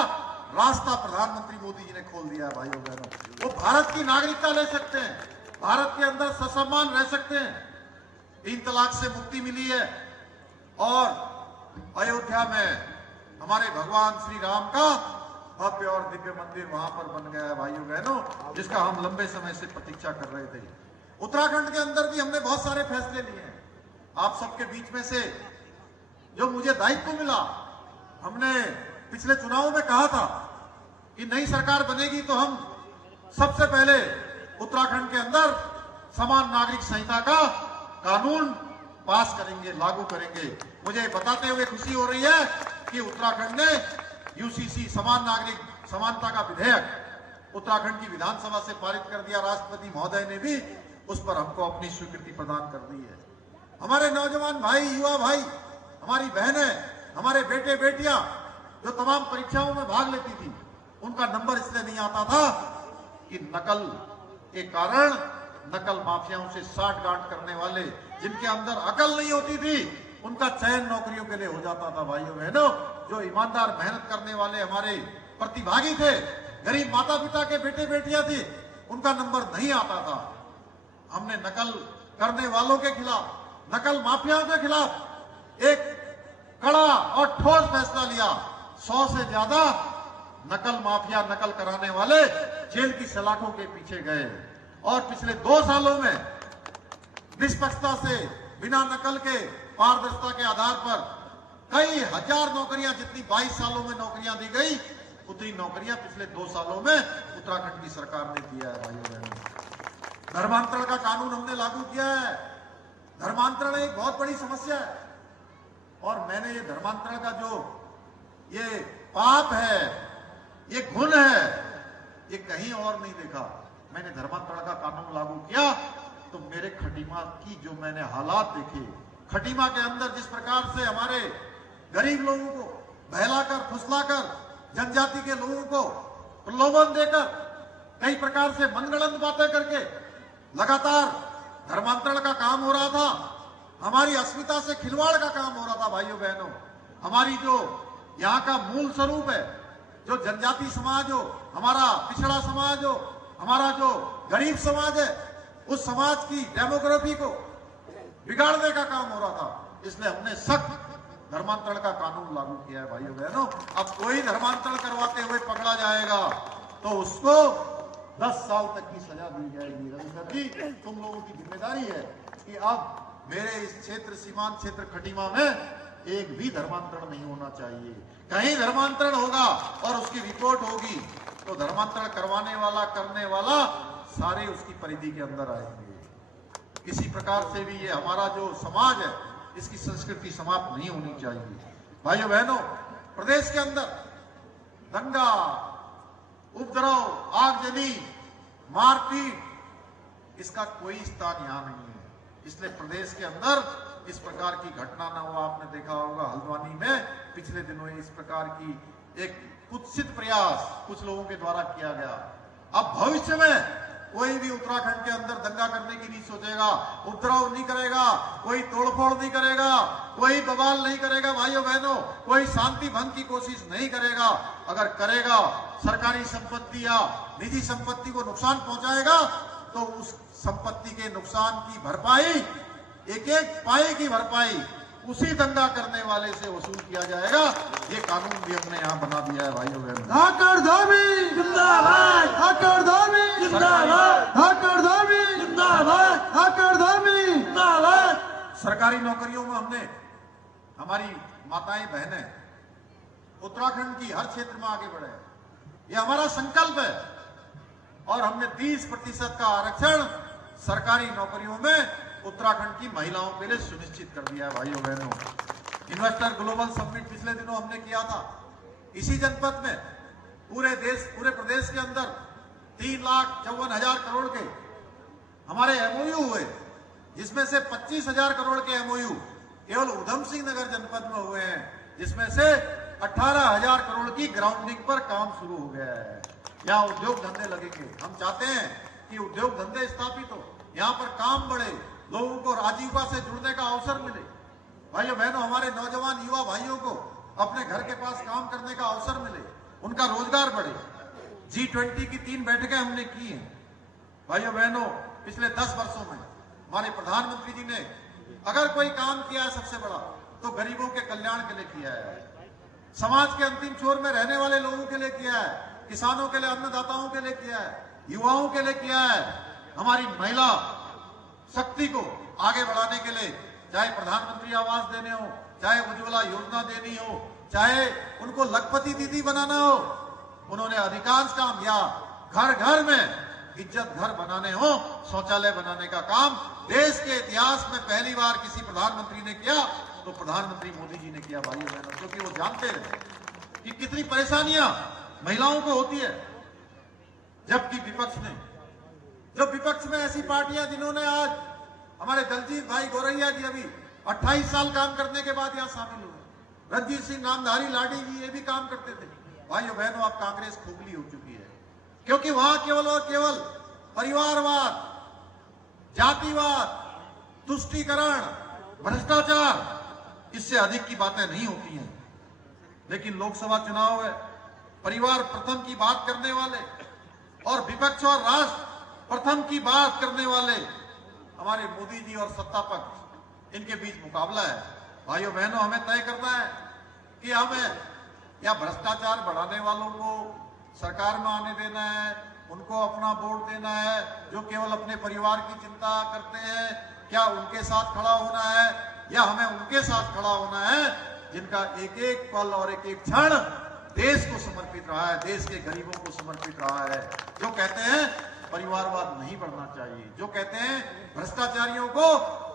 रास्ता प्रधानमंत्री मोदी जी ने खोल दिया है। भाइयों बहनों, वो भारत की नागरिकता ले सकते हैं, भारत के अंदर ससम्मान रह सकते हैं। 3 तलाक से मुक्ति मिली है और अयोध्या में हमारे भगवान श्री राम का भव्य और दिव्य मंदिर वहां पर बन गया है। भाइयों बहनों, जिसका हम लंबे समय से प्रतीक्षा कर रहे थे। उत्तराखंड के अंदर भी हमने बहुत सारे फैसले लिए हैं। आप सबके बीच में से जो मुझे दायित्व मिला, हमने पिछले चुनावों में कहा था कि नई सरकार बनेगी तो हम सबसे पहले उत्तराखंड के अंदर समान नागरिक संहिता का कानून पास करेंगे, लागू करेंगे। मुझे बताते हुए खुशी हो रही है कि उत्तराखंड ने यूसीसी समान नागरिक समानता का विधेयक उत्तराखंड की विधानसभा से पारित कर दिया। राष्ट्रपति महोदय ने भी उस पर हमको अपनी स्वीकृति प्रदान कर दी है। हमारे नौजवान भाई, युवा भाई, हमारी बहनें, हमारे बेटे बेटियां जो तमाम परीक्षाओं में भाग लेती थी, उनका नंबर इसलिए नहीं आता था कि नकल के कारण नकल माफियाओं से साठगांठ करने वाले, जिनके अंदर अकल नहीं होती थी, उनका चयन नौकरियों के लिए हो जाता था। भाइयों बहनों, जो ईमानदार मेहनत करने वाले हमारे प्रतिभागी थे, गरीब माता पिता के बेटे बेटियां थी, उनका नंबर नहीं आता था। हमने नकल करने वालों के खिलाफ, नकल माफियाओं के खिलाफ एक कड़ा और ठोस फैसला लिया। 100 से ज्यादा नकल माफिया, नकल कराने वाले जेल की सलाखों के पीछे गए और पिछले 2 सालों में निष्पक्षता से, बिना नकल के, पारदर्शिता के आधार पर कई हजार नौकरियां, जितनी 22 सालों में नौकरियां दी गई, उतनी नौकरियां पिछले 2 सालों में उत्तराखंड की सरकार ने दिया है भाइयों बहनों। धर्मांतरण का कानून हमने लागू किया है। धर्मांतरण एक बहुत बड़ी समस्या है और मैंने ये धर्मांतरण का जो ये पाप है, ये गुण है, ये कहीं और नहीं देखा। मैंने धर्मांतरण का कानून लागू किया तो मेरे खटीमा की जो मैंने हालात देखे, खटीमा के अंदर जिस प्रकार से हमारे गरीब लोगों को बहलाकर फुसलाकर, जनजाति के लोगों को प्रलोभन देकर, कई प्रकार से मनगढ़ंत बातें करके लगातार धर्मांतरण का काम हो रहा था। हमारी अस्मिता से खिलवाड़ का काम हो रहा था भाइयों बहनों। हमारी जो यहाँ का मूल स्वरूप है, जो जनजाति समाज हो, हमारा पिछड़ा समाज हो, हमारा जो गरीब समाज है, उस समाज की डेमोग्राफी को बिगाड़ने का काम हो रहा था। इसलिए हमने सख्त धर्मांतरण का कानून लागू किया है भाइयों बहनों। अब कोई धर्मांतरण करवाते हुए पकड़ा जाएगा तो उसको 10 साल तक की सजा दी जाएगी। रविशंकर जी, तुम लोगों की जिम्मेदारी है कि अब मेरे इस क्षेत्र, सीमांत क्षेत्र खटीमा में एक भी धर्मांतरण नहीं होना चाहिए। कहीं धर्मांतरण होगा और उसकी रिपोर्ट होगी तो धर्मांतरण करवाने वाला, करने वाला सारे उसकी परिधि के अंदर आएंगे। किसी प्रकार से भी ये हमारा जो समाज है, इसकी संस्कृति समाप्त नहीं होनी चाहिए। भाइयों बहनों, प्रदेश के अंदर दंगा, उपद्रव, आगजनी, मारपीट, इसका कोई स्थान यहां नहीं है। इसलिए प्रदेश के अंदर इस प्रकार की घटना ना हो। आपने देखा होगा हल्द्वानी में पिछले दिनों इस प्रकार की एक कुत्सित प्रयास कुछ लोगों के द्वारा किया गया। अब भविष्य में कोई भी उत्तराखंड के अंदर दंगा करने की नहीं सोचेगा, उपद्रव नहीं करेगा, कोई तोड़फोड़ नहीं करेगा, कोई बवाल नहीं करेगा भाइयों बहनों, कोई शांति भंग की कोशिश नहीं करेगा। अगर करेगा, सरकारी संपत्ति या निजी संपत्ति को नुकसान पहुंचाएगा तो उस संपत्ति के नुकसान की भरपाई, एक एक पाई की भरपाई उसी दंगा करने वाले से वसूल किया जाएगा। ये कानून भी हमने यहाँ बना दिया है भाइयों बहनों। धाकड़ धामी जिंदाबाद, धाकड़ धामी जिंदाबाद, धाकड़ धामी जिंदाबाद, धाकड़ धामी जिंदाबाद। सरकारी नौकरियों में हमने हमारी माताएं बहनें उत्तराखंड की हर क्षेत्र में आगे बढ़े, ये हमारा संकल्प है। और हमने 30% का आरक्षण सरकारी नौकरियों में उत्तराखंड की महिलाओं के लिए सुनिश्चित कर दिया है भाइयों बहनों। इन्वेस्टर ग्लोबल समिट पिछले दिनों हमने किया था। इसी जनपद में पूरे प्रदेश के अंदर 3,54,000 करोड़ के हमारे एमओयू हुए, जिसमें से 25,000 करोड़ के एमओयू केवल उधम सिंह नगर जनपद में हुए हैं, जिसमें से 18,000 करोड़ की ग्राउंडिंग पर काम शुरू हो गया है। यहाँ उद्योग धंधे लगेंगे। हम चाहते हैं कि उद्योग धंधे स्थापित हो, यहाँ पर काम बढ़े, लोगों को आजीविका से जुड़ने का अवसर मिले। भाइयों बहनों, हमारे नौजवान युवा भाइयों को अपने घर के पास काम करने का अवसर मिले, उनका रोजगार बढ़े। G20 की 3 बैठकें हमने की हैं भाइयों बहनों। पिछले 10 वर्षों में हमारे प्रधानमंत्री जी ने अगर कोई काम किया है सबसे बड़ा तो गरीबों के कल्याण के लिए किया है, समाज के अंतिम छोर में रहने वाले लोगों के लिए किया है, किसानों के लिए, अन्नदाताओं के लिए किया है, युवाओं के लिए किया है। हमारी महिला शक्ति को आगे बढ़ाने के लिए चाहे प्रधानमंत्री आवास देने हो, चाहे उज्ज्वला योजना देनी हो, चाहे उनको लखपति दीदी बनाना हो, उन्होंने अधिकांश काम या घर घर में इज्जत घर बनाने हो, शौचालय बनाने का काम देश के इतिहास में पहली बार किसी प्रधानमंत्री ने किया तो प्रधानमंत्री मोदी जी ने किया भाइयों बहनों। क्योंकि वो जानते रहे कि कितनी परेशानियां महिलाओं को होती है। जबकि विपक्ष में ऐसी पार्टियां जिन्होंने आज हमारे दलजीत भाई गोरैया जी अभी 28 साल काम करने के बाद यहां शामिल हुए, रणजीत सिंह नामधारी लाडी जी ये भी काम करते थे। भाइयों बहनों, अब कांग्रेस खोखली हो चुकी है, क्योंकि वहां केवल और केवल परिवारवाद, जातिवाद, तुष्टीकरण, भ्रष्टाचार, इससे अधिक की बातें नहीं होती हैं। लेकिन लोकसभा चुनाव है, परिवार प्रथम की बात करने वाले और विपक्ष और राष्ट्र प्रथम की बात करने वाले हमारे मोदी जी और सत्ता पक्ष, इनके बीच मुकाबला है। भाइयों बहनों, हमें तय करना है कि हमें या भ्रष्टाचार बढ़ाने वालों को सरकार में आने देना है, उनको अपना वोट देना है, जो केवल अपने परिवार की चिंता करते हैं, क्या उनके साथ खड़ा होना है, या हमें उनके साथ खड़ा होना है जिनका एक एक पल और एक एक क्षण देश को समर्पित रहा है, देश के गरीबों को समर्पित रहा है। जो कहते हैं परिवारवाद नहीं बढ़ना चाहिए, जो कहते हैं भ्रष्टाचारियों को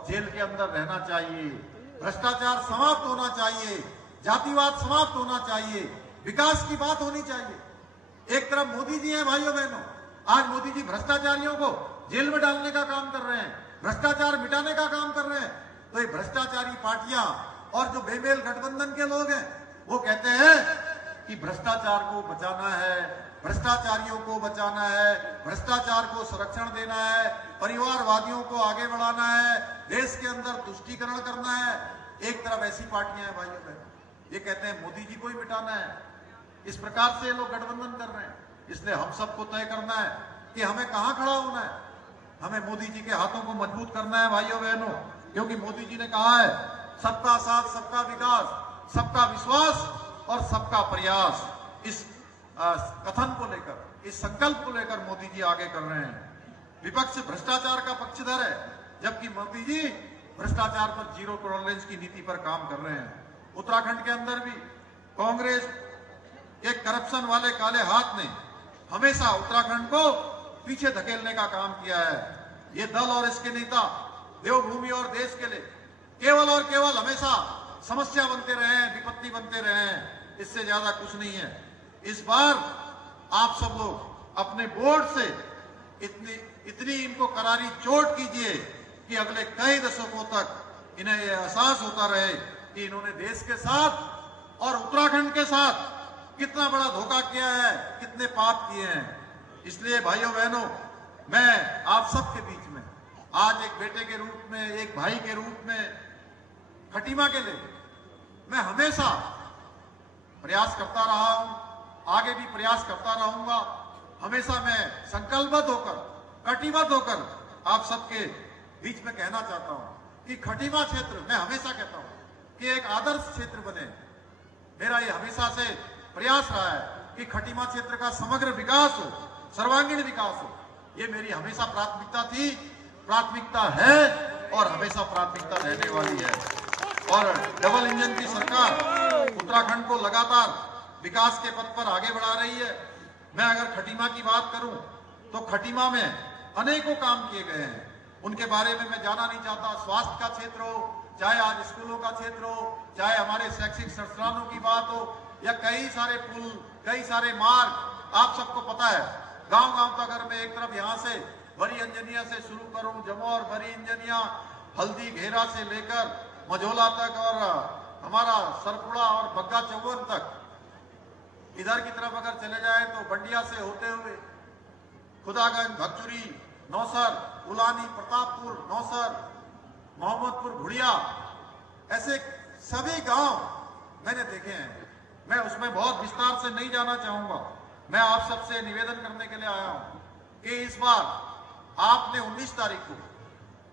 जेल के अंदर रहना चाहिए, भ्रष्टाचार समाप्त होना चाहिए, जातिवाद समाप्त होना चाहिए, विकास की बात होनी चाहिए। एक तरफ मोदी जी हैं भाइयों बहनों, आज मोदी जी भ्रष्टाचारियों को जेल में डालने का काम कर रहे हैं, भ्रष्टाचार मिटाने का काम कर रहे हैं। तो ये भ्रष्टाचारी पार्टियां और जो बेमेल गठबंधन के लोग हैं वो कहते हैं कि भ्रष्टाचार को बचाना है, भ्रष्टाचारियों को बचाना है, भ्रष्टाचार को संरक्षण देना है, परिवारवादियों को आगे बढ़ाना है, देश के अंदर तुष्टीकरण करना है। एक तरफ ऐसी पार्टियां हैं भाइयों बहनों, ये कहते हैं मोदी जी को ही मिटाना है। इस प्रकार से ये लोग गठबंधन कर रहे हैं। इसलिए हम सबको तय करना है कि हमें कहां खड़ा होना है। हमें मोदी जी के हाथों को मजबूत करना है भाइयों बहनों, क्योंकि मोदी जी ने कहा है सबका साथ, सबका विकास, सबका विश्वास और सबका प्रयास। इस कथन को लेकर, इस संकल्प को लेकर मोदी जी आगे कर रहे हैं। विपक्ष भ्रष्टाचार का पक्षधर है, जबकि मोदी जी भ्रष्टाचार पर जीरो टॉलरेंस की नीति पर काम कर रहे हैं। उत्तराखंड के अंदर भी कांग्रेस के करप्शन वाले काले हाथ ने हमेशा उत्तराखंड को पीछे धकेलने का काम किया है। ये दल और इसके नेता देवभूमि और देश के लिए केवल और केवल हमेशा समस्या बनते रहे हैं, विपत्ति बनते रहे हैं, इससे ज्यादा कुछ नहीं है। इस बार आप सब लोग अपने बोर्ड से इतनी इनको करारी चोट कीजिए कि अगले कई दशकों तक इन्हें यह एहसास होता रहे कि इन्होंने देश के साथ और उत्तराखंड के साथ कितना बड़ा धोखा किया है, कितने पाप किए हैं। इसलिए भाइयों बहनों, मैं आप सबके बीच में आज एक बेटे के रूप में, एक भाई के रूप में खटीमा के लिए मैं हमेशा प्रयास करता रहा हूं, आगे भी प्रयास करता रहूंगा। हमेशा मैं संकल्पबद्ध होकर, कटिबद्ध होकर आप सबके बीच में कहना चाहता हूं कि खटीमा क्षेत्र, मैं हमेशा कहता हूं कि एक आदर्श क्षेत्र बने। मेरा ये हमेशा से प्रयास रहा है कि खटीमा क्षेत्र का समग्र विकास हो, सर्वांगीण विकास हो। ये मेरी हमेशा प्राथमिकता थी, प्राथमिकता है और हमेशा प्राथमिकता रहने वाली है। और डबल इंजन की सरकार उत्तराखंड को लगातार विकास के पथ पर आगे बढ़ा रही है। मैं अगर खटीमा की बात करूं तो खटीमा में अनेकों काम किए गए हैं, उनके बारे में मैं जाना नहीं चाहता। स्वास्थ्य का क्षेत्र हो, चाहे आज स्कूलों का क्षेत्र हो, चाहे हमारे शैक्षिक संस्थानों की बात हो, या कई सारे पुल, कई सारे मार्ग। आप सबको पता है गांव गांव तक अगर मैं एक तरफ यहां से बड़ी अंजनिया से शुरू करूं, जमौर, बड़ी अंजनिया, हल्दी घेरा से लेकर मझोला तक और हमारा सरपुड़ा और बग्गा चौवन तक, इधर की तरफ अगर चले जाए तो बंडिया से होते हुए खुदागंज, भगचुरी, नौसर, उलानी, प्रतापपुर, नौसर, मोहम्मदपुर, भुड़िया, ऐसे सभी गांव मैंने देखे हैं। मैं उसमें बहुत विस्तार से नहीं जाना चाहूंगा। मैं आप सबसे निवेदन करने के लिए आया हूं कि इस बार आपने 19 तारीख को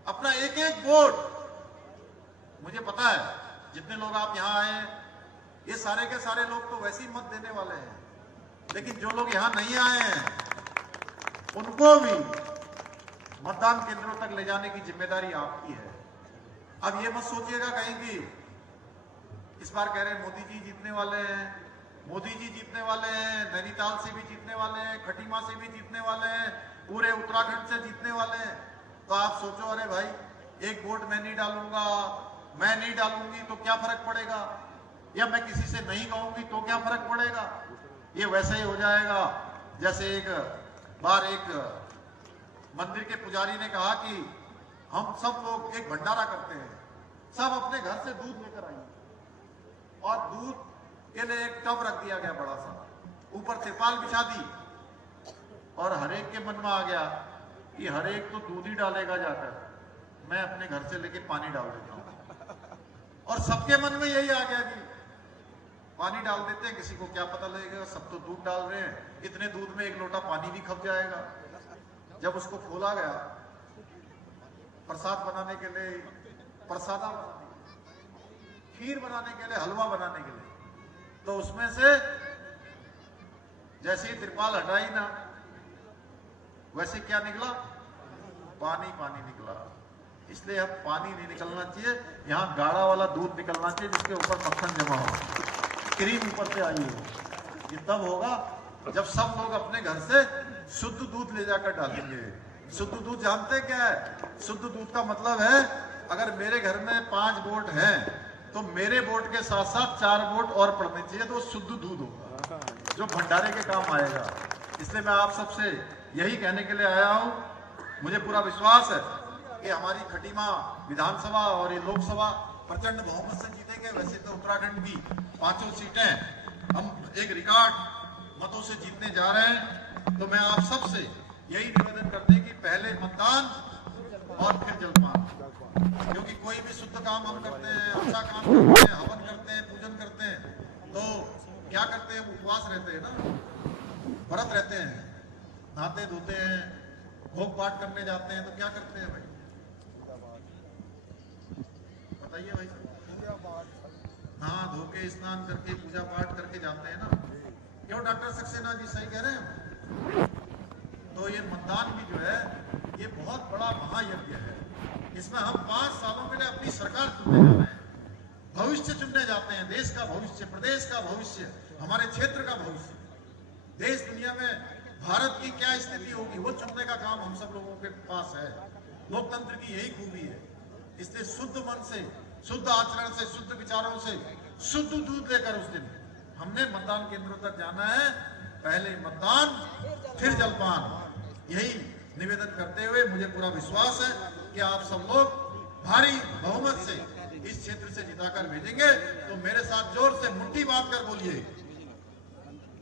अपना एक एक वोट, मुझे पता है जितने लोग आप यहां आए हैं ये सारे के सारे लोग तो वैसे ही मत देने वाले हैं, लेकिन जो लोग यहां नहीं आए हैं उनको भी मतदान केंद्रों तक ले जाने की जिम्मेदारी आपकी है। अब ये मत सोचिएगा कहीं भी इस बार कह रहे हैं मोदी जी जीतने वाले हैं, मोदी जी जीतने वाले हैं, नैनीताल से भी जीतने वाले हैं, खटीमा से भी जीतने वाले हैं, पूरे उत्तराखंड से जीतने वाले हैं। तो आप सोचो अरे भाई एक वोट मैं नहीं डालूंगा, मैं नहीं डालूंगी तो क्या फर्क पड़ेगा, या मैं किसी से नहीं कहूंगी तो क्या फर्क पड़ेगा। ये वैसे ही हो जाएगा जैसे एक बार एक मंदिर के पुजारी ने कहा कि हम सब लोग एक भंडारा करते हैं, सब अपने घर से दूध लेकर आइए, और दूध के लिए एक टब रख दिया गया बड़ा सा, ऊपर तिरपाल बिछा दी, और हरेक के मन में आ गया कि हरेक तो दूध ही डालेगा जाकर, मैं अपने घर से लेके पानी डाल देता हूं। और सबके मन में यही आ गया कि पानी डाल देते हैं, किसी को क्या पता लगेगा, सब तो दूध डाल रहे हैं, इतने दूध में एक लोटा पानी भी खप जाएगा। जब उसको खोला गया प्रसाद बनाने के लिए, प्रसादा खीर बनाने के लिए, हलवा बनाने के लिए, तो उसमें से जैसे ही तिरपाल हटाई ना, वैसे क्या निकला, पानी पानी निकला। इसलिए अब पानी नहीं निकलना चाहिए, यहाँ गाढ़ा वाला दूध निकलना चाहिए जिसके ऊपर मक्खन जमा हो, क्रीम ऊपर से आई हो। ये तब होगा जब सब लोग अपने घर से शुद्ध दूध ले जाकर डालेंगे। शुद्ध दूध जानते क्या है? शुद्ध दूध का मतलब है अगर मेरे घर में 5 वोट हैं तो मेरे वोट के साथ साथ 4 वोट और पड़ने चाहिए, तो शुद्ध दूध होगा जो भंडारे के काम आएगा। इसलिए मैं आप सबसे यही कहने के लिए आया हूं, मुझे पूरा विश्वास है कि हमारी खटीमा विधानसभा और ये लोकसभा प्रचंड बहुमत से जीतेंगे। वैसे तो उत्तराखंड की 5 सीटें हम एक रिकॉर्ड मतों से जीतने जा रहे हैं। तो मैं आप सबसे यही निवेदन करते हैं कि पहले मतदान और फिर जलपान, क्योंकि कोई भी शुद्ध काम हम करते हैं, अच्छा काम करते हैं, हवन करते हैं, पूजन करते हैं, तो क्या करते हैं? उपवास रहते हैं ना, व्रत रहते हैं, नहाते धोते हैं, भोग पाठ करने जाते हैं, तो क्या करते हैं भाई? बताइए भाई, नहा धो के स्नान करके पूजा पाठ करके जाते हैं ना। क्यों डॉक्टर सक्सेना जी सही कह रहे हैं? तो ये मतदान भी जो है ये बहुत बड़ा महायज्ञ है। इसमें हम 5 सालों के लिए अपनी सरकार चुनने जा रहे हैं, भविष्य चुनने जाते हैं, देश का भविष्य, प्रदेश का भविष्य, हमारे क्षेत्र का भविष्य, देश दुनिया में भारत की क्या स्थिति होगी वो चुनने का काम हम सब लोगों के पास है। लोकतंत्र की यही खूबी है। इसलिए शुद्ध मन से, शुद्ध आचरण से, शुद्ध विचारों से, शुद्ध दूध लेकर उस दिन हमने मतदान केंद्रों तक जाना है। पहले मतदान फिर जलपान, यही निवेदन करते हुए मुझे पूरा विश्वास है कि आप सब लोग भारी बहुमत से इस क्षेत्र से जिताकर भेजेंगे। तो मेरे साथ जोर से मुट्ठी बांध कर बोलिए,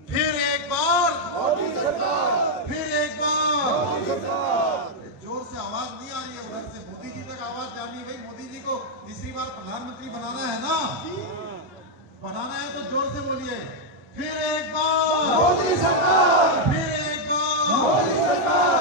फिर एक बार मोदी सरकार, फिर एक बार। जोर से आवाज नहीं आ रही है, उधर से मोदी जी तक आवाज जानी है। भाई मोदी जी को तीसरी बार प्रधानमंत्री बनाना है ना, बनाना है तो जोर से बोलिए, फिर एक बार मोदी सरकार, फिर एक बार मोदी सरकार।